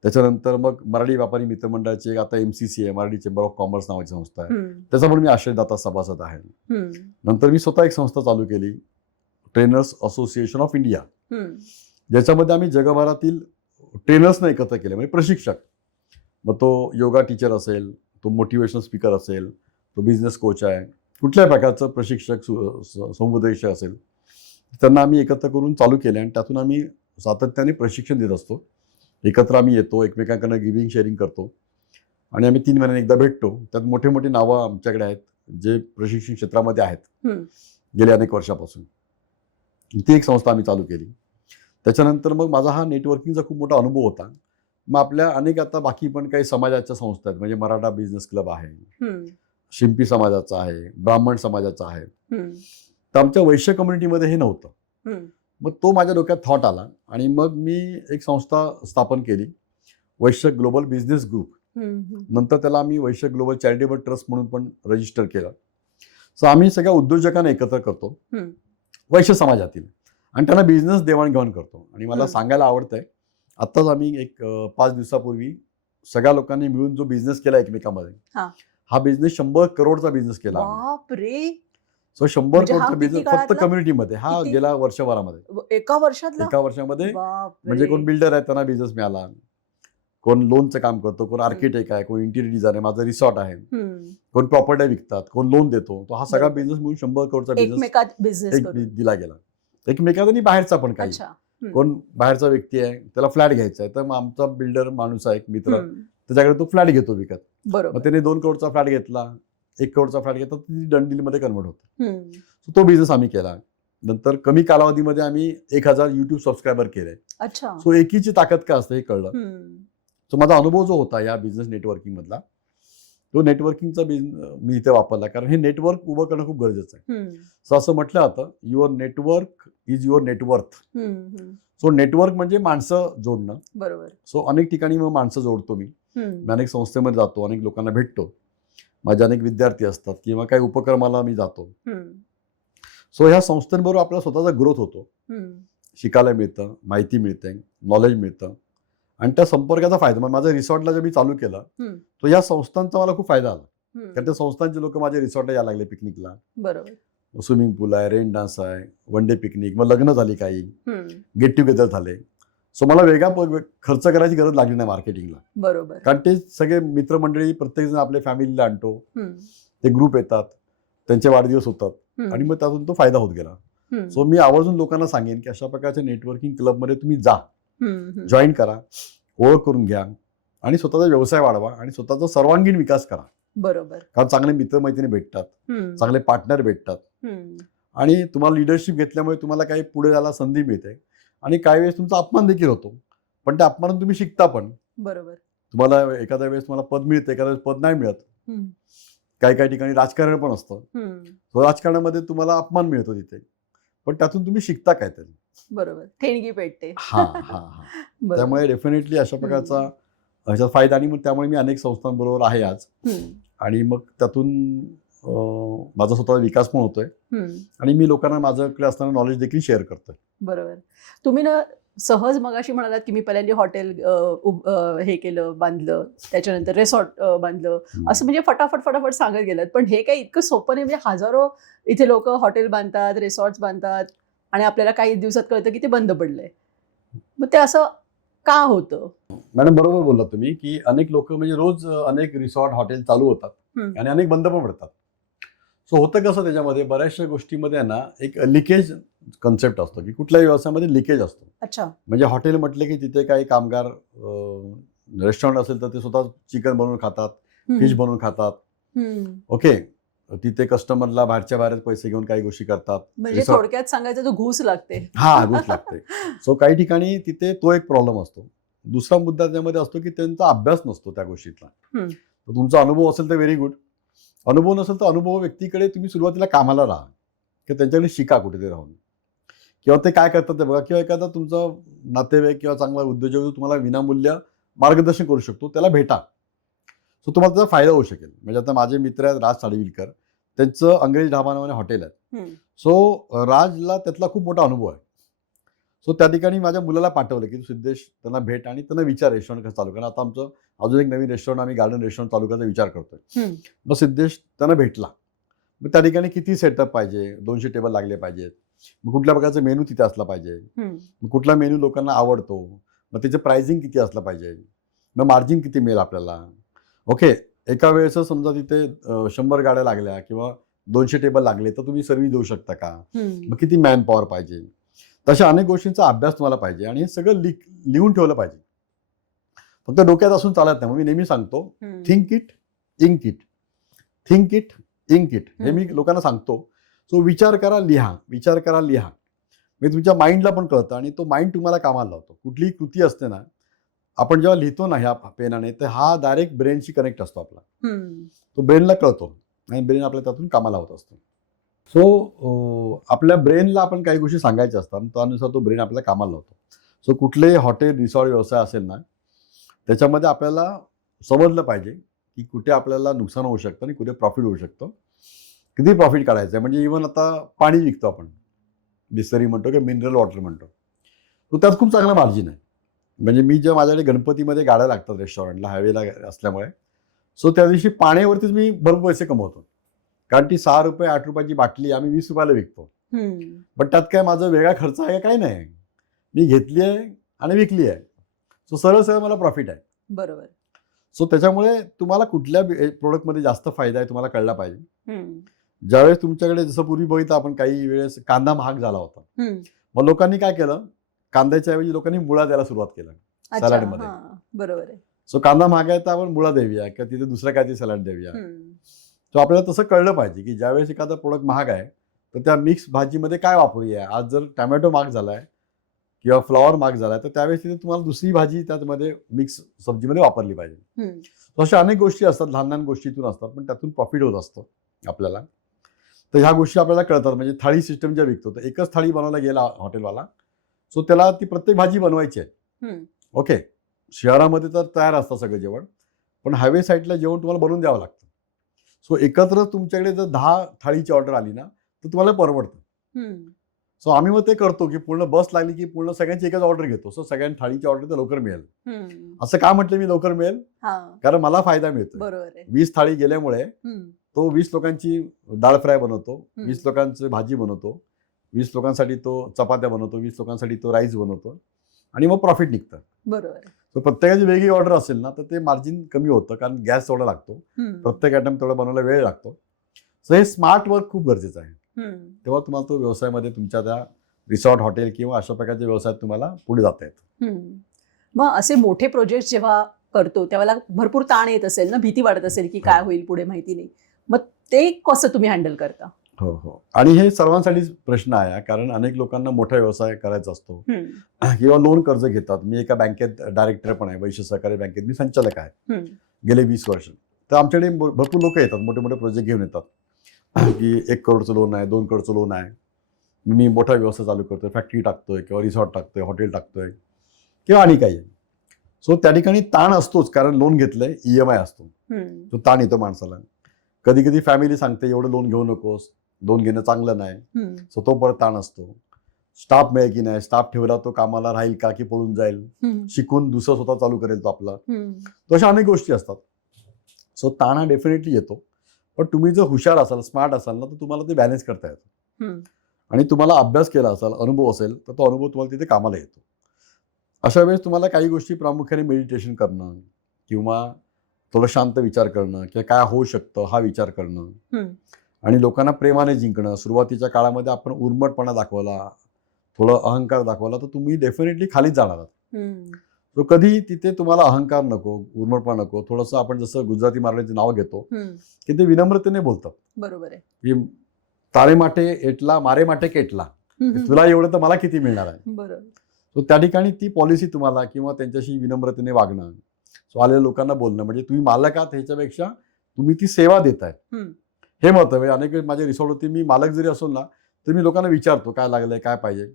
त्याच्यानंतर मग मराठी व्यापारी मित्रमंडळाची एक आता MCC आहे, मराठी चेंबर ऑफ कॉमर्स नावाची संस्था आहे. त्याचा पण मी आश्रयदाता सभासद आहे. नंतर मी स्वतः एक संस्था चालू केली, ट्रेनर्स असोसिएशन ऑफ इंडिया, ज्याच्यामध्ये आम्ही जगभरातील ट्रेनर्सना एकत्र केले, म्हणजे प्रशिक्षक. मग तो योगा टीचर असेल, तो मोटिवेशनल स्पीकर असेल, तो बिझनेस कोच आहे, कुठल्याही प्रकारचं प्रशिक्षक समुपदेशक असेल, त्यांना आम्ही एकत्र करून चालू केले आणि त्यातून आम्ही सातत्याने प्रशिक्षण देत असतो. एकत्र आम्ही येतो, एकमेकांकडनं गिव्हिंग शेअरिंग करतो आणि आम्ही 3 महिन्यांनी एकदा भेटतो. त्यात मोठे मोठे नावं आमच्याकडे आहेत जे प्रशिक्षण क्षेत्रामध्ये आहेत गेल्या अनेक वर्षापासून. ती एक संस्था आम्ही चालू केली. त्याच्यानंतर मग माझा हा नेटवर्किंगचा खूप मोठा अनुभव होता. मग आपल्या अनेक आता बाकी पण काही समाजाच्या संस्था आहेत, म्हणजे मराठा बिझनेस क्लब आहे, हम्म, शिंपी समाजाचा आहे, ब्राह्मण समाजाचा आहे. हम्म, तर आमच्या वैश्य कम्युनिटीमध्ये हे नव्हतं. हम्म, मग तो माझ्या डोक्यात थॉट आला आणि मग मी एक संस्था स्थापन केली, वैश्य ग्लोबल बिझनेस ग्रुप. हम्म, नंतर त्याला आम्ही वैश्य ग्लोबल चॅरिटेबल ट्रस्ट म्हणून पण रजिस्टर केलं. सो आम्ही सगळ्या उद्योजकांना एकत्र करतो, हम्म. वैश्य समाजातील, आणि त्यांना बिझनेस देवाणघेवाण करतो. आणि मला हम्म. सांगायला आवडतंय, आत्ताच आम्ही एक 5 दिवसापूर्वी सगळ्या लोकांनी मिळून जो बिझनेस केला एकमेकांमध्ये, हा. हा बिझनेस 100 करोडचा बिझनेस केला आम्ही. बाप रे, सो 100 म्हणजे हा करोडचा किती बिझनेस फक्त काळातला? कम्युनिटीमध्ये, हा किती? गेला वर्षभरामध्ये. एका वर्षातला? एका वर्षामध्ये बाप म्हणजे रे. कोण बिल्डर आहे त्यांना बिझनेस मिळाला, कोण लोनचं काम करतो, कोण आर्किटेक्ट आहे, कोण इंटिरियर डिझायनर आहे, माझं रिसॉर्ट आहे, हम्म. कोण प्रॉपर्टी विकतात, कोण लोन देतो. तो हा सगळा बरोबर. बिझनेस मिळून 100 करोडचा बिझनेस एकमेकात बिझनेस करून. दिला गेला. एकमेकाचा आणि बाहेरचा पण काही. अच्छा. हम्म. कोण बाहेरचा व्यक्ती आहे, त्याला फ्लॅट घ्यायचा आहे, तर मग आमचा बिल्डर माणूस आहे एक मित्र, हम्म. त्याच्याकडे तो फ्लॅट घेतो विकत. मग बरोबर. त्याने 2 करोडचा फ्लॅट घेतला, 1 करोडचा फ्लॅट घेतला, ती डन डीलमध्ये कन्वर्ट होतो. हम्म. तो बिझनेस आम्ही केला. नंतर कमी कालावधीमध्ये आम्ही 1000 युट्यूब सबस्क्रायबर केले. अच्छा. सो एकीची ताकद काय असते हे कळलं. हम्म. सो माझा अनुभव जो होता या बिझनेस नेटवर्किंग मधला, तो नेटवर्किंगचा मी इथे वापरला, कारण हे नेटवर्क उभं करणं खूप गरजेचं आहे. हम्म. सो असं म्हटलं जातं, your network is your net worth. हम्म. हम्म. सो नेटवर्क म्हणजे माणसं जोडणं. बरोबर. सो अनेक ठिकाणी मग माणसं जोडतो मी. हम्म. मी अनेक संस्थेमध्ये जातो, अनेक लोकांना भेटतो, माझे अनेक विद्यार्थी असतात किंवा काही उपक्रमाला मी जातो. हम्म. सो ह्या संस्थांबरोबर आपला स्वतःचा ग्रोथ होतो, हम्म. शिकायला मिळतं, माहिती मिळते, नॉलेज मिळतं, आणि त्या संपर्काचा फायदा. मग माझ्या रिसॉर्टला जे मी चालू केलं, हम्म. तो या संस्थांचा मला खूप फायदा आला. हम्म. कारण त्या संस्थांचे लोक माझ्या रिसॉर्टला यायला लागले पिकनिकला. बरोबर. स्विमिंग पूल आहे, रेन डान्स आहे, वन डे पिकनिक, मग लग्न झाली, काही हम्म. गेट टुगेदर झाले. सो मला वेगळा खर्च करायची गरज लागली नाही मार्केटिंगला, बरोबर. कारण ते सगळे मित्रमंडळी प्रत्येकजण आपल्या फॅमिलीला आणतो, हम्म. ते ग्रुप येतात, त्यांचे वाढदिवस होतात, हम्म. आणि मग त्यातून तो फायदा होत गेला. हम्म. सो मी आवर्जून लोकांना सांगेन की अशा प्रकारच्या नेटवर्किंग क्लबमध्ये तुम्ही जा, हम्म. हम्म. जॉईन करा, ओळख करून घ्या, आणि स्वतःचा व्यवसाय वाढवा आणि स्वतःचा सर्वांगीण विकास करा. बरोबर. कारण चांगले मित्रमैत्रिणी भेटतात, हम्म. चांगले पार्टनर भेटतात, हम्म. आणि तुम्हाला लिडरशिप घेतल्यामुळे तुम्हाला काही पुढे जायला संधी मिळते, आणि काही वेळेस तुमचा अपमान देखील होतो, पण त्या अपमानातून तुम्ही शिकता पण. बरोबर. तुम्हाला एखाद्या वेळेस तुम्हाला पद मिळतं, एखाद्या वेळेस पद नाही मिळत. हम्म. काही काही ठिकाणी राजकारण पण असतं, हम्म. तो राजकारणामध्ये तुम्हाला अपमान मिळतो तिथे, पण त्यातून तुम्ही शिकता काहीतरी. बरोबर. ठेणगी पेटते. हा हा हा बरोबर. त्यामुळे डेफिनेटली अशा प्रकारचा ह्याचा फायदा, आणि मग त्यामुळे मी अनेक संस्थांबरोबर आहे आज, हम्म. आणि मग त्यातून माझा स्वतःचा विकास पण होतोय, हम्म. आणि मी लोकांना माझ्याकडे असताना नॉलेज देखील शेअर करतोय. बरोबर. तुम्ही ना सहज मगाशी म्हणालात की मी पहिल्यांदा हॉटेल हे केलं, बांधलं, त्याच्यानंतर रिसॉर्ट बांधलं, असं म्हणजे फटाफट फटाफट सांगत गेलात. पण हे काही इतकं सोपं नाही. म्हणजे हजारो इथे लोक हॉटेल बांधतात, रिसॉर्ट्स बांधतात, आणि आपल्याला काही दिवसात कळतं की ते बंद पडलंय. मग ते असं का होतं? मॅडम बरोबर बोललात तुम्ही की अनेक लोक म्हणजे रोज अनेक रिसॉर्ट हॉटेल चालू होतात, हम्म. आणि अनेक बंद पण पडतात. सो होतं कसं, त्याच्यामध्ये बऱ्याचशा गोष्टीमध्ये ना एक लिकेज कन्सेप्ट असतो, की कुठल्याही व्यवसायामध्ये लिकेज असतो. अच्छा. म्हणजे हॉटेल म्हटले की तिथे काही कामगार, रेस्टॉरंट असेल तर ते स्वतः चिकन बनवून खातात, फिश बनवून खातात. हम्म. ओके, तिथे कस्टमरला बाहेरच्या बाहेरच पैसे घेऊन काही गोष्टी करतात. म्हणजे Resort- थोडक्यात सांगायचं तर घूस लागते. हा, घुस लागते. सो काही ठिकाणी तिथे तो एक प्रॉब्लेम असतो. दुसरा मुद्दा त्यामध्ये असतो की त्यांचा अभ्यास नसतो त्या गोष्टीतला. हम्म. तर तुमचा अनुभव असेल तर व्हेरी गुड, अनुभव नसेल तर अनुभव व्यक्तीकडे तुम्ही सुरुवातीला कामाला राहा, किंवा त्यांच्याकडे शिका कुठेतरी राहून, किंवा ते काय करतात ते बघा, किंवा एखादा तुमचा नातेवाईक किंवा चांगला उद्योजक जो तुम्हाला विनामूल्य मार्गदर्शन करू शकतो त्याला भेटा. सो तुम्हाला त्याचा फायदा होऊ शकेल. म्हणजे आता माझे मित्र आहेत राज साडीविलकर, त्यांचं अंग्रेज ढाबा नावाने हॉटेल आहे. हम्म. सो राजला त्यातला खूप मोठा अनुभव आहे. सो त्या ठिकाणी माझ्या मुलाला पाठवलं की सिद्धेश त्यांना भेट आणि त्यांना विचार रेस्टॉरंट कसं चालू, कारण आता आमचं अजून एक नवीन रेस्टॉरंट आम्ही गार्डन रेस्टॉरंट चालू करायचा विचार करतोय. हम्म. मग सिद्धेश त्यांना भेटला. मग त्या ठिकाणी किती सेटअप पाहिजे, 200 टेबल लागले पाहिजेत, मग कुठल्या प्रकारचा मेनू तिथे असला पाहिजे, हम्म. मग कुठला मेनू लोकांना आवडतो, मग त्याचं प्राइसिंग किती असलं पाहिजे, मग मार्जिन किती मिळेल आपल्याला. ओके, एका वेळेस समजा तिथे 100 गाड्या लागल्या किंवा 200 टेबल लागले तर तुम्ही सर्व्हिस देऊ शकता का, हम्म. मग किती मॅन पॉवर पाहिजे, तशा अनेक गोष्टींचा अभ्यास तुम्हाला पाहिजे, आणि हे सगळं लिहून ठेवलं पाहिजे. फक्त डोक्यात असून चालत नाही. मग मी नेहमी सांगतो, hmm. Think it, ink it, think it, ink it, हे मी लोकांना सांगतो. सो विचार करा, लिहा, विचार करा, लिहा. म्हणजे तुमच्या माइंडला पण कळतं आणि तो माइंड तुम्हाला कामाला लावतो. कुठलीही कृती असते ना, आपण जेव्हा लिहितो ना ह्या पेनाने, तर हा डायरेक्ट ब्रेनशी कनेक्ट असतो आपला. तो ब्रेनला कळतो आणि ब्रेन आपल्या त्यातून कामाला होत असतो. सो आपल्या ब्रेनला आपण काही गोष्टी सांगायच्या असतात आणि त्यानुसार तो ब्रेन आपल्याला कामाला लावतो. सो कुठलेही हॉटेल, रिसॉर्ट व्यवसाय असेल ना, त्याच्यामध्ये आपल्याला समजलं पाहिजे की कुठे आपल्याला नुकसान होऊ शकतं आणि कुठे प्रॉफिट होऊ शकतं. किती प्रॉफिट काढायचं आहे. म्हणजे इव्हन आता पाणी विकतो आपण, बिसलरी म्हणतो किंवा मिनरल वॉटर म्हणतो. तो त्यात खूप चांगला मार्जिन आहे. म्हणजे मी जेव्हा माझ्याकडे गणपतीमध्ये गाड्या लागतात रेस्टॉरंटला, हायवेला असल्यामुळे, सो त्या दिवशी पाण्यावरतीच मी भरपूर पैसे कमवतो. कारण ती ₹6 ₹8 ची बाटली आम्ही ₹20 विकतो. पण त्यात काय माझा वेगळा खर्च आहे काही नाही. मी घेतली आहे आणि विकली आहे. सो सरळ सरळ मला प्रॉफिट आहे. बरोबर. सो त्याच्यामुळे तुम्हाला कुठल्या प्रोडक्टमध्ये जास्त फायदा आहे तुम्हाला कळला पाहिजे. ज्यावेळेस तुमच्याकडे जसं पूर्वी बघितलं आपण काही वेळेस कांदा महाग झाला होता. मग लोकांनी काय केलं, कांद्याच्या ऐवजी लोकांनी मुळा द्यायला सुरुवात केलं सॅलडमध्ये. बरोबर आहे. सो कांदा महाग आहे तर आपण मुळा देऊया किंवा तिथे दुसरं काहीतरी सॅलड देऊया. तो आपल्याला तसं कळलं पाहिजे की ज्यावेळेस एखादा प्रोडक्ट महाग आहे तर त्या मिक्स भाजीमध्ये काय वापरूया. आज जर टोमॅटो महाग झालाय किंवा फ्लॉवर महाग झालाय तर त्यावेळेस तिथे तुम्हाला दुसरी भाजी त्यामध्ये मिक्स सब्जीमध्ये वापरली पाहिजे. अशा अनेक गोष्टी असतात, लहान लहान गोष्टीतून असतात, पण त्यातून प्रॉफिट होत असतं आपल्याला. तर ह्या गोष्टी आपल्याला कळतात. म्हणजे थाळी सिस्टम ज्या विकतो तर एकच थाळी बनवला गेला हॉटेलवाला, सो त्याला ती प्रत्येक भाजी बनवायची आहे. ओके, शहरामध्ये तर तयार असतं सगळं जेवण, पण हायवे साईडला जेवण तुम्हाला बनवून द्यावं लागतं. सो एकत्र तुमच्याकडे जर 10 थाळीची ऑर्डर आली ना तर तुम्हाला परवडतं. सो आम्ही मग ते करतो की पूर्ण बस लागली की पूर्ण सगळ्यांची एकच ऑर्डर घेतो. सो सगळ्यांना थाळीची ऑर्डर तर लवकर मिळेल. असं का म्हटलं मी लवकर मिळेल, कारण मला फायदा मिळतो. बरोबर आहे. 20 थाळी गेल्यामुळे तो 20 लोकांची डाळ फ्राय बनवतो, 20 लोकांची भाजी बनवतो, 20 लोकांसाठी तो चपात्या बनवतो, 20 लोकांसाठी तो राईस बनवतो आणि मग प्रॉफिट निघतं. बरोबर. तर प्रत्येकाची वेगळी ऑर्डर असेल ना तर ते मार्जिन कमी होतं, कारण गॅस तेवढा लागतो, प्रत्येक आयटम तेवढा बनवायला वेळ लागतो. सो हे स्मार्ट वर्क खूप गरजेचं आहे. तेव्हा तुम्हाला तो व्यवसायामध्ये तुमच्या त्या रिसॉर्ट, हॉटेल किंवा अशा प्रकारच्या व्यवसायात तुम्हाला पुढे जाता येतं. मग असे मोठे प्रोजेक्ट जेव्हा करतो त्यावेळेला भरपूर ताण येत असेल ना, भीती वाटत असेल की काय होईल पुढे माहिती नाही, मग ते कसं तुम्ही हँडल करता? हो हो, आणि हे सर्वांसाठीच प्रश्न आहे, कारण अनेक लोकांना मोठा व्यवसाय करायचा असतो किंवा लोन कर्ज घेतात. मी एका बँकेत डायरेक्टर पण आहे, वैश्य सहकारी बँकेत मी संचालक आहे गेले 20 वर्ष. तर आमच्याकडे भरपूर लोक येतात, मोठे मोठे प्रोजेक्ट घेऊन येतात की 1 करोडचं लोन आहे, 2 करोडचं लोन आहे, मी मोठा व्यवसाय चालू करतोय, फॅक्टरी टाकतोय किंवा रिसॉर्ट टाकतोय, हॉटेल टाकतोय किंवा आणि काही. सो त्या ठिकाणी ताण असतोच, कारण लोन घेतलंय, EMI असतो, तो ताण येतो माणसाला. कधी कधी फॅमिली सांगते एवढं लोन घेऊ नकोस, लोन घेणं चांगलं नाही. सो तो परत ताण असतो. स्टाफ मिळेल की नाही, स्टाफ ठेवला तो कामाला राहील का की पळून जाईल, शिकून दुसरं स्वतः चालू करेल तो आपला. तो अशा अनेक गोष्टी असतात. सो ताण हा डेफिनेटली येतो, पण तुम्ही जर हुशार असाल, स्मार्ट असाल ना, तर तुम्हाला ते बॅलन्स करता येतं. आणि तुम्हाला अभ्यास केला असाल, अनुभव असेल, तर तो अनुभव तुम्हाला तिथे कामाला येतो. अशा वेळेस तुम्हाला काही गोष्टी प्रामुख्याने मेडिटेशन करणं किंवा थोडं शांत विचार करणं किंवा काय होऊ शकतं हा विचार करणं आणि लोकांना प्रेमाने जिंकणं. सुरुवातीच्या काळामध्ये आपण उर्मटपणा दाखवला, थोडं अहंकार दाखवला, तर तुम्ही डेफिनेटली खालीच जाणार आहात. तो कधी तिथे तुम्हाला अहंकार नको, उर्मटपणा नको. थोडंसं आपण जसं गुजराती मारल्याचं नाव घेतो की ते विनम्रतेने बोलतात. बरोबर आहे. की तारे माटे एटला, मारे माटे केटला, तुला एवढं तर मला किती मिळणार आहे. बरोबर. सो त्या ठिकाणी ती पॉलिसी तुम्हाला किंवा त्यांच्याशी विनम्रतेने वागणं, सो आलेल्या लोकांना बोलणं, म्हणजे तुम्ही मालक आहात ह्याच्यापेक्षा तुम्ही ती सेवा देताय हे महत्व आहे. अनेक वेळेस माझ्या रिसॉर्टवरती मी मालक जरी असो ना, तर मी लोकांना विचारतो काय लागलंय, काय पाहिजे.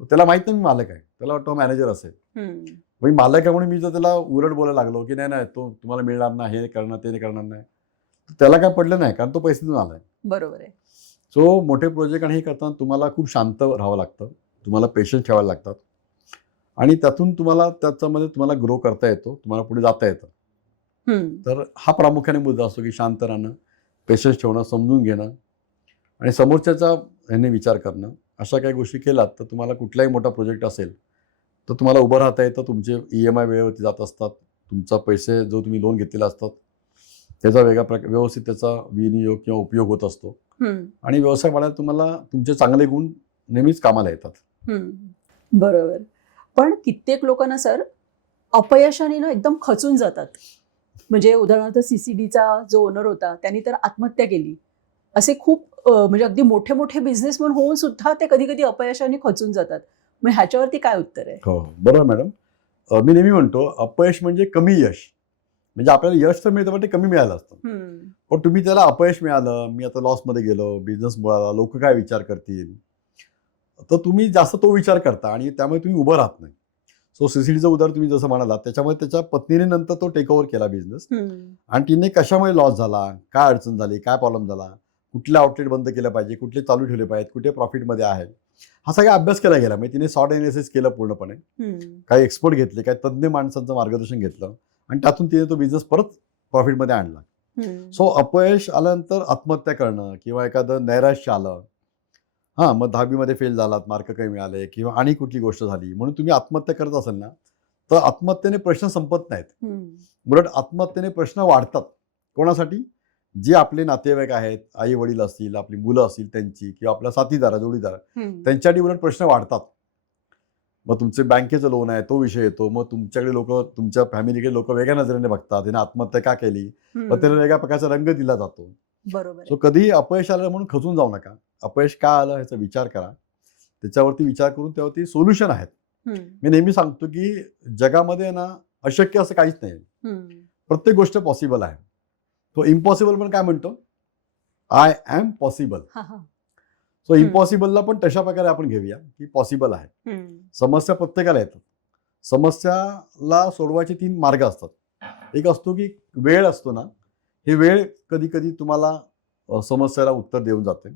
त्याला माहित नाही मी मालक आहे, त्याला वाटतं मॅनेजर असेल. मी मालक आहे म्हणून मी जर त्याला उलट बोलायला लागलो की नाही नाही तो तुम्हाला मिळणार नाही, हे करणार ते करणार नाही, त्याला काय पडलं नाही, कारण तो पैसे आलाय. बरोबर आहे. सो मोठे प्रोजेक्ट आणि हे करताना तुम्हाला खूप शांत राहावं लागतं, तुम्हाला पेशन्स ठेवायला लागतात आणि त्यातून तुम्हाला त्याच्यामध्ये तुम्हाला ग्रो करता येतो, तुम्हाला पुढे जाता येतं. तर हा प्रामुख्याने मुद्दा असतो की शांत राहणं, पेशन्स ठेवणं, समजून घेणं आणि समोरच्याचा ह्याने विचार करणं. अशा काही गोष्टी केलात तर तुम्हाला कुठलाही मोठा प्रोजेक्ट असेल तर तुम्हाला उभं राहता येतं. तुमचे EMI वेळेवरती जात असतात, तुमचा पैसे जो तुम्ही लोन घेतलेला असतात त्याचा व्यवस्थित त्याचा विनियोग किंवा उपयोग होत असतो आणि व्यवसाय वाढायला तुम्हाला तुमचे चांगले गुण नेहमीच कामाला येतात. बरोबर. पण कित्येक लोकांना सर अपयशाने ना एकदम खचून जातात. म्हणजे उदाहरणार्थ CCDचा जो ओनर होता त्यांनी तर आत्महत्या केली. असे खूप म्हणजे अगदी मोठे मोठे बिझनेसमॅन होऊन सुद्धा ते कधी कधी अपयशाने खचून जातात. मग ह्याच्यावरती काय उत्तर आहे? हो बरोबर मॅडम. मी नेहमी म्हणतो अपयश म्हणजे कमी यश. म्हणजे आपल्याला यश तर मिळतं पण ते कमी मिळालं असतं. पण तुम्ही त्याला अपयश मिळालं, मी आता लॉसमध्ये गेलो, बिझनेस बुडाला, लोक काय विचार करतील, तर तुम्ही जास्त तो विचार करता आणि त्यामुळे तुम्ही उभं राहत नाही. सो सीसीडीचं उदाहरण तुम्ही जसं म्हणालात, त्याच्यामुळे त्याच्या पत्नीने नंतर तो टेक ओव्हर केला बिझनेस आणि तिने कशामुळे लॉस झाला, काय अडचण झाली, काय प्रॉब्लेम झाला, कुठले आउटलेट बंद केलं पाहिजे, कुठले चालू ठेवले पाहिजेत, कुठे प्रॉफिटमध्ये आहे, हा सगळा अभ्यास केला गेला. म्हणजे तिने सॉर्ट एनालिसिस केलं पूर्णपणे. काही एक्सपर्ट घेतले, काही तज्ज्ञ माणसांचं मार्गदर्शन घेतलं आणि त्यातून तिने तो बिझनेस परत प्रॉफिटमध्ये आणला. सो अपयश आल्यानंतर आत्महत्या करणं किंवा एखादं नैराश्य आलं, मग 10वी मध्ये फेल झालात, मार्क कमी मिळाले किंवा आणि कुठली गोष्ट झाली म्हणून तुम्ही आत्महत्या करत असाल ना, तर आत्महत्येने प्रश्न संपत नाहीत. उलट आत्महत्येने प्रश्न वाढतात. कोणासाठी? जे आपले नातेवाईक आहेत, आई वडील असतील, आपली मुलं असतील त्यांची, किंवा आपला साथीदार जोडीदार, त्यांच्यासाठी उलट प्रश्न वाढतात. मग तुमचे बँकेचं लोन आहे तो विषय येतो. मग तुमच्याकडे लोक, तुमच्या फॅमिलीकडे लोक वेगळ्या नजरेने बघतात, त्याने आत्महत्या का केली, मग त्याला वेगळ्या प्रकारचा रंग दिला जातो. बरोबर. सो कधीही अपयश आलं म्हणून खचून जाऊ नका. अपयश का आलं ह्याचा विचार करा, त्याच्यावरती विचार करून त्यावरती सोल्युशन आहेत. मी नेहमी सांगतो की जगामध्ये ना अशक्य असं काहीच नाही. प्रत्येक गोष्ट पॉसिबल आहे. तो इम्पॉसिबल पण काय म्हणतो, आय एम पॉसिबल. सो इम्पॉसिबलला पण तशा प्रकारे आपण घेऊया की पॉसिबल आहे. समस्या प्रत्येकाला येतात. समस्याला सोडवायचे 3 मार्ग असतात. एक असतो की वेळ असतो ना, ही वेळ कधी कधी तुम्हाला समस्याला उत्तर देऊन जाते.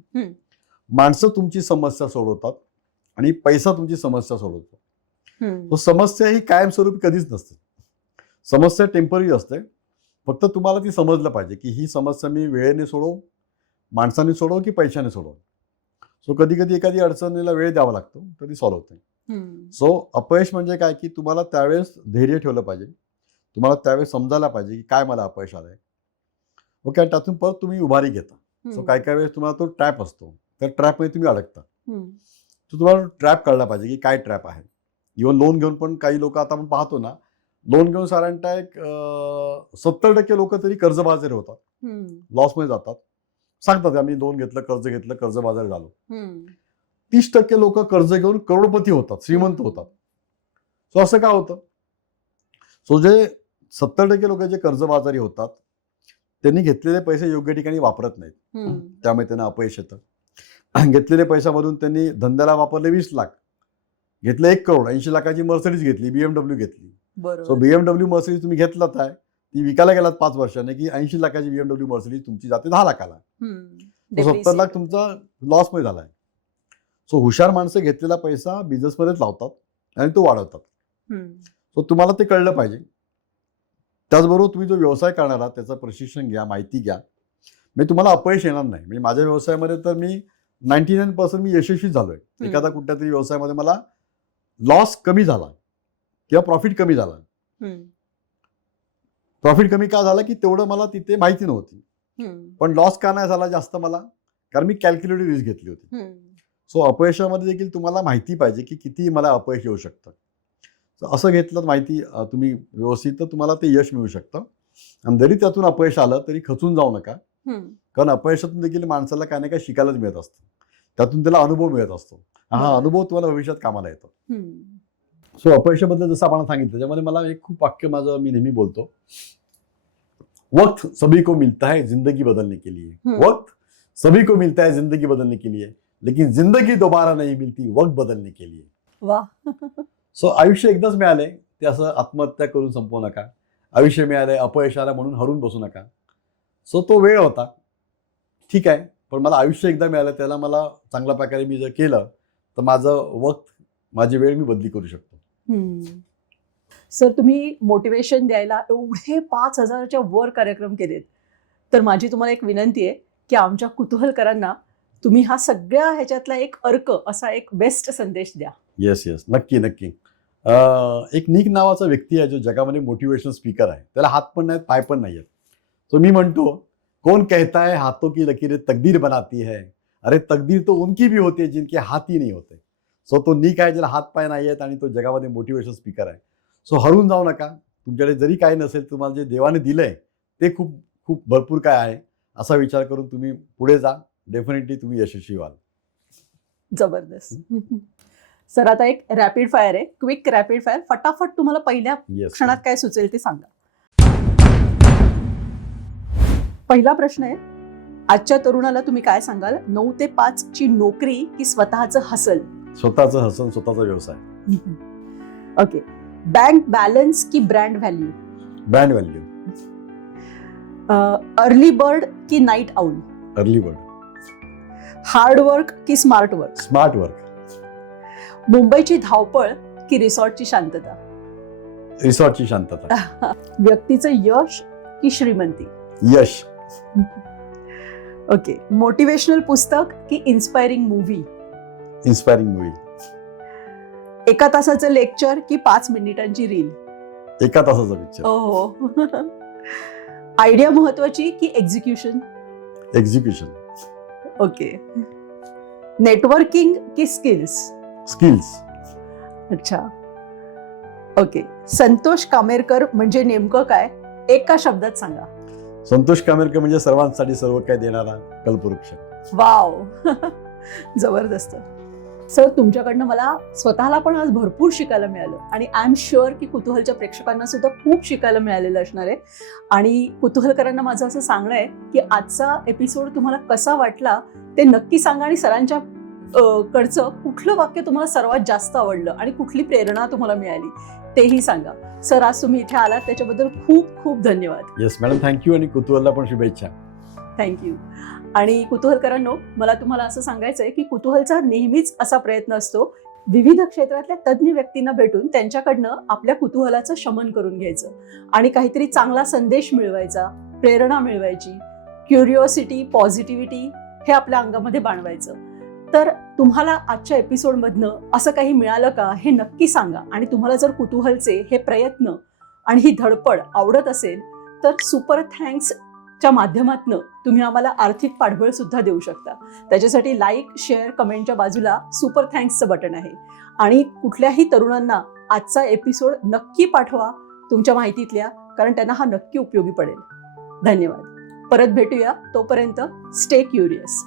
माणसं तुमची समस्या सोडवतात आणि पैसा तुमची समस्या सोडवतो. तो समस्या ही कायमस्वरूपी कधीच नसते. समस्या टेम्पररी असते. फक्त तुम्हाला ती समजलं पाहिजे की ही समस्या मी वेळेने सोडवू, माणसाने सोडवू की पैशाने सोडवू. सो कधी कधी एखादी अडचणीला वेळ द्यावा लागतो तर ती सॉल्व्ह होते. सो अपयश म्हणजे काय की तुम्हाला त्यावेळेस धैर्य ठेवलं पाहिजे. तुम्हाला त्यावेळेस समजायला पाहिजे की काय मला अपयश आलंय. ओके, त्यातून परत तुम्ही उभारी घेता. सो काही काही वेळेस तुम्हाला तो ट्रॅप असतो, त्या ट्रॅपमध्ये तुम्ही अडकता. तो तुम्हाला ट्रॅप कळला पाहिजे की काय ट्रॅप आहे. इव्हन लोन घेऊन पण काही लोक, आता आपण पाहतो ना, लोन घेऊन साधारणतः एक 70% लोक तरी कर्जबाजारी होतात, लॉसमध्ये जातात. सांगतात आम्ही लोन घेतलं, कर्जबाजारी झालो. 30% लोक कर्ज घेऊन करोडपती होतात, श्रीमंत होतात. सो असं का होतं? सो जे 70% लोक जे कर्जबाजारी होतात त्यांनी घेतलेले पैसे योग्य ठिकाणी वापरत नाहीत, त्यामुळे त्यांना अपयश येतं. घेतलेल्या पैशामधून त्यांनी धंद्याला वापरले 20 लाख, घेतले 1 करोड, 80 लाखाची मर्सिडीज घेतली, BMW घेतली. सो BMW मर्सिडीज तुम्ही घेतलात आहे, ती विकायला गेलात 5 वर्षाने की 80 लाखाची BMW मर्सिडीज तुमची जाते 10 लाखाला. 70 लाख तुमचा लॉसमध्ये झालाय. सो हुशार माणसं घेतलेला पैसा बिझनेसमध्येच लावतात आणि तो वाढवतात. सो तुम्हाला ते कळलं पाहिजे. त्याचबरोबर तुम्ही जो व्यवसाय करणार आहात त्याचं प्रशिक्षण घ्या, माहिती घ्या. म्हणजे तुम्हाला अपयश येणार नाही. म्हणजे माझ्या व्यवसायामध्ये तर मी 99% मी यशस्वी झालोय. एखादा कुठल्या तरी व्यवसायामध्ये मला लॉस कमी झाला किंवा प्रॉफिट कमी झाला. प्रॉफिट कमी का झाला की तेवढं मला तिथे माहिती नव्हती. पण लॉस का नाही झाला जास्त मला, कारण मी कॅल्क्युलेटेड रिस्क घेतली होती. सो अपयशामध्ये देखील तुम्हाला माहिती पाहिजे की किती मला अपयश येऊ शकतं. असं घेतलं माहिती तुम्ही व्यवस्थित, तर तुम्हाला ते यश मिळू शकतं. आणि जरी त्यातून अपयश आलं तरी खचून जाऊ नका, कारण अपयशातून देखील माणसाला काय ना काय शिकायलाच मिळत असतं. त्यातून त्याला अनुभव मिळत असतो. हा अनुभव तुम्हाला भविष्यात कामाला येतो. सो अपयशाबद्दल जसं आपण सांगितलं, त्याच्यामध्ये मला एक खूप वाक्य माझं मी नेहमी बोलतो, वक्त सभी को मिलता है जिंदगी बदलने के लिए. वक्त सभी को मिलता है जिंदगी बदलने के लिए, लेकिन जिंदगी दोबारा नहीं मिलती वक्त बदलने के लिए. वाह. सो आयुष्य एकदाच मिळालंय, ते असं आत्महत्या करून संपवू नका. आयुष्य मिळालंय, अपयश आलं म्हणून हरून बसू नका. सो तो वेळ होता, ठीक आहे, पण मला आयुष्य एकदा मिळालं, त्याला मला चांगल्या प्रकारे मी जर केलं तर माझं वक्त, माझी वेळ मी बदली करू शकतो. सर, तुम्ही मोटिवेशन द्यायला एवढे 5,000च्या वर कार्यक्रम केलेत, तर माझी तुम्हाला एक विनंती आहे की आमच्या कुतूहलकरांना तुम्ही हा सगळ्या ह्याच्यातला एक अर्क असा एक बेस्ट संदेश द्या. येस, नक्की नक्की. एक निक नावाचा व्यक्ती आहे जो जगामध्ये मोटिवेशनल स्पीकर आहे. त्याला हात पण नाहीत, पाय पण नाहीत. तो मी म्हणतो, कौन कहता है हाथों की लकीरें तकदीर बनाती है, अरे तकदीर तो उनकी भी होती है जिनके हाथ ही नहीं होते. सो तो निक आहे, ज्याला हात पाय नाही आहेत आणि तो जगामध्ये मोटिवेशनल स्पीकर आहे. सो हरून जाऊ नका. तुमच्याकडे जरी काही नसेल, तुम्हाला जे देवाने दिलंय ते खूप खूप भरपूर काय आहे, असा विचार करून तुम्ही पुढे जा, डेफिनेटली तुम्ही यशस्वी व्हाल. जबरदस्त. सर आता एक रॅपिड फायर आहे, क्विक रॅपिड फायर. फटाफट तुम्हाला पहिल्या येस. क्षणात काय सुचेल ते सांगा. पहिला प्रश्न आहे, आजच्या तरुणाला तुम्ही काय सांगाल? 9 ते 5 ची नोकरी की स्वतःचं हसल? स्वतःचं हसन, स्वतःचा व्यवसाय. ओके. बँक बॅलन्स की brand value? Brand value. Early bird की night owl? Early bird. Hard work की स्मार्ट वर्क? Smart work. मुंबईची धावपळ की रिसॉर्टची शांतता? रिसॉर्टची शांतता. व्यक्तीचं यश की श्रीमंती? यश. ओके. मोटिवेशनल पुस्तक की इन्स्पायरिंग मूव्ही? Inspiring movie. 1 तासाचं लेक्चर की 5 मिनिटांची रील? 1 तासाचा पिक्चर. हो. आयडिया महत्वाची की एक्झिक्युशन? एक्झिक्युशन. ओके. नेटवर्किंग की स्किल्स? स्किल्स. अच्छा. ओके. संतोष कामेरकर म्हणजे नेमकं काय? एका शब्दात सांगा. संतोष कामेरकर म्हणजे सर्वांसाठी सर्व काही देणारा कल्पवृक्ष. वाव. जबरदस्त. सर, तुमच्याकडनं मला स्वतःला पण आज भरपूर शिकायला मिळालं आणि आय एम शुअर की कुतूहलच्या प्रेक्षकांना सुद्धा खूप शिकायला मिळालेलं असणार आहे. आणि कुतूहलकरांना माझं असं सांगणं आहे की आजचा एपिसोड तुम्हाला कसा वाटला ते नक्की सांगा. आणि सरांच्या कडचं कुठलं वाक्य तुम्हाला सर्वात जास्त आवडलं आणि कुठली प्रेरणा तुम्हाला मिळाली तेही सांगा. सर, आज तुम्ही इथे आलात त्याच्याबद्दल खूप खूप धन्यवाद. Yes madam, thank you. आणि कुतूहलला पण शुभेच्छा. थँक्यू. आणि कुतूहलकरांनो, मला तुम्हाला असं सांगायचं आहे की कुतूहलचा नेहमीच असा प्रयत्न असतो विविध क्षेत्रातल्या तज्ज्ञ व्यक्तींना भेटून त्यांच्याकडनं आपल्या कुतूहलाचं शमन करून घ्यायचं आणि काहीतरी चांगला संदेश मिळवायचा, प्रेरणा मिळवायची, क्युरिओसिटी, पॉझिटिव्हिटी हे आपल्या अंगामध्ये बाणवायचं. तर तुम्हाला आजच्या एपिसोडमधनं असं काही मिळालं का हे नक्की सांगा. आणि तुम्हाला जर कुतूहलचे हे प्रयत्न आणि ही धडपड आवडत असेल तर सुपर थँक्सच्या माध्यमातून तुम्ही आम्हाला आर्थिक पाठबळ सुद्धा देऊ शकता. त्याच्यासाठी लाईक, शेअर, कमेंटच्या बाजूला सुपर थँक्सचं बटन आहे. आणि कुठल्याही तरुणांना आजचा एपिसोड नक्की पाठवा तुमच्या माहितीतल्या, कारण त्यांना हा नक्की उपयोगी पडेल. धन्यवाद. परत भेटूया. तोपर्यंत स्टे क्युरियस.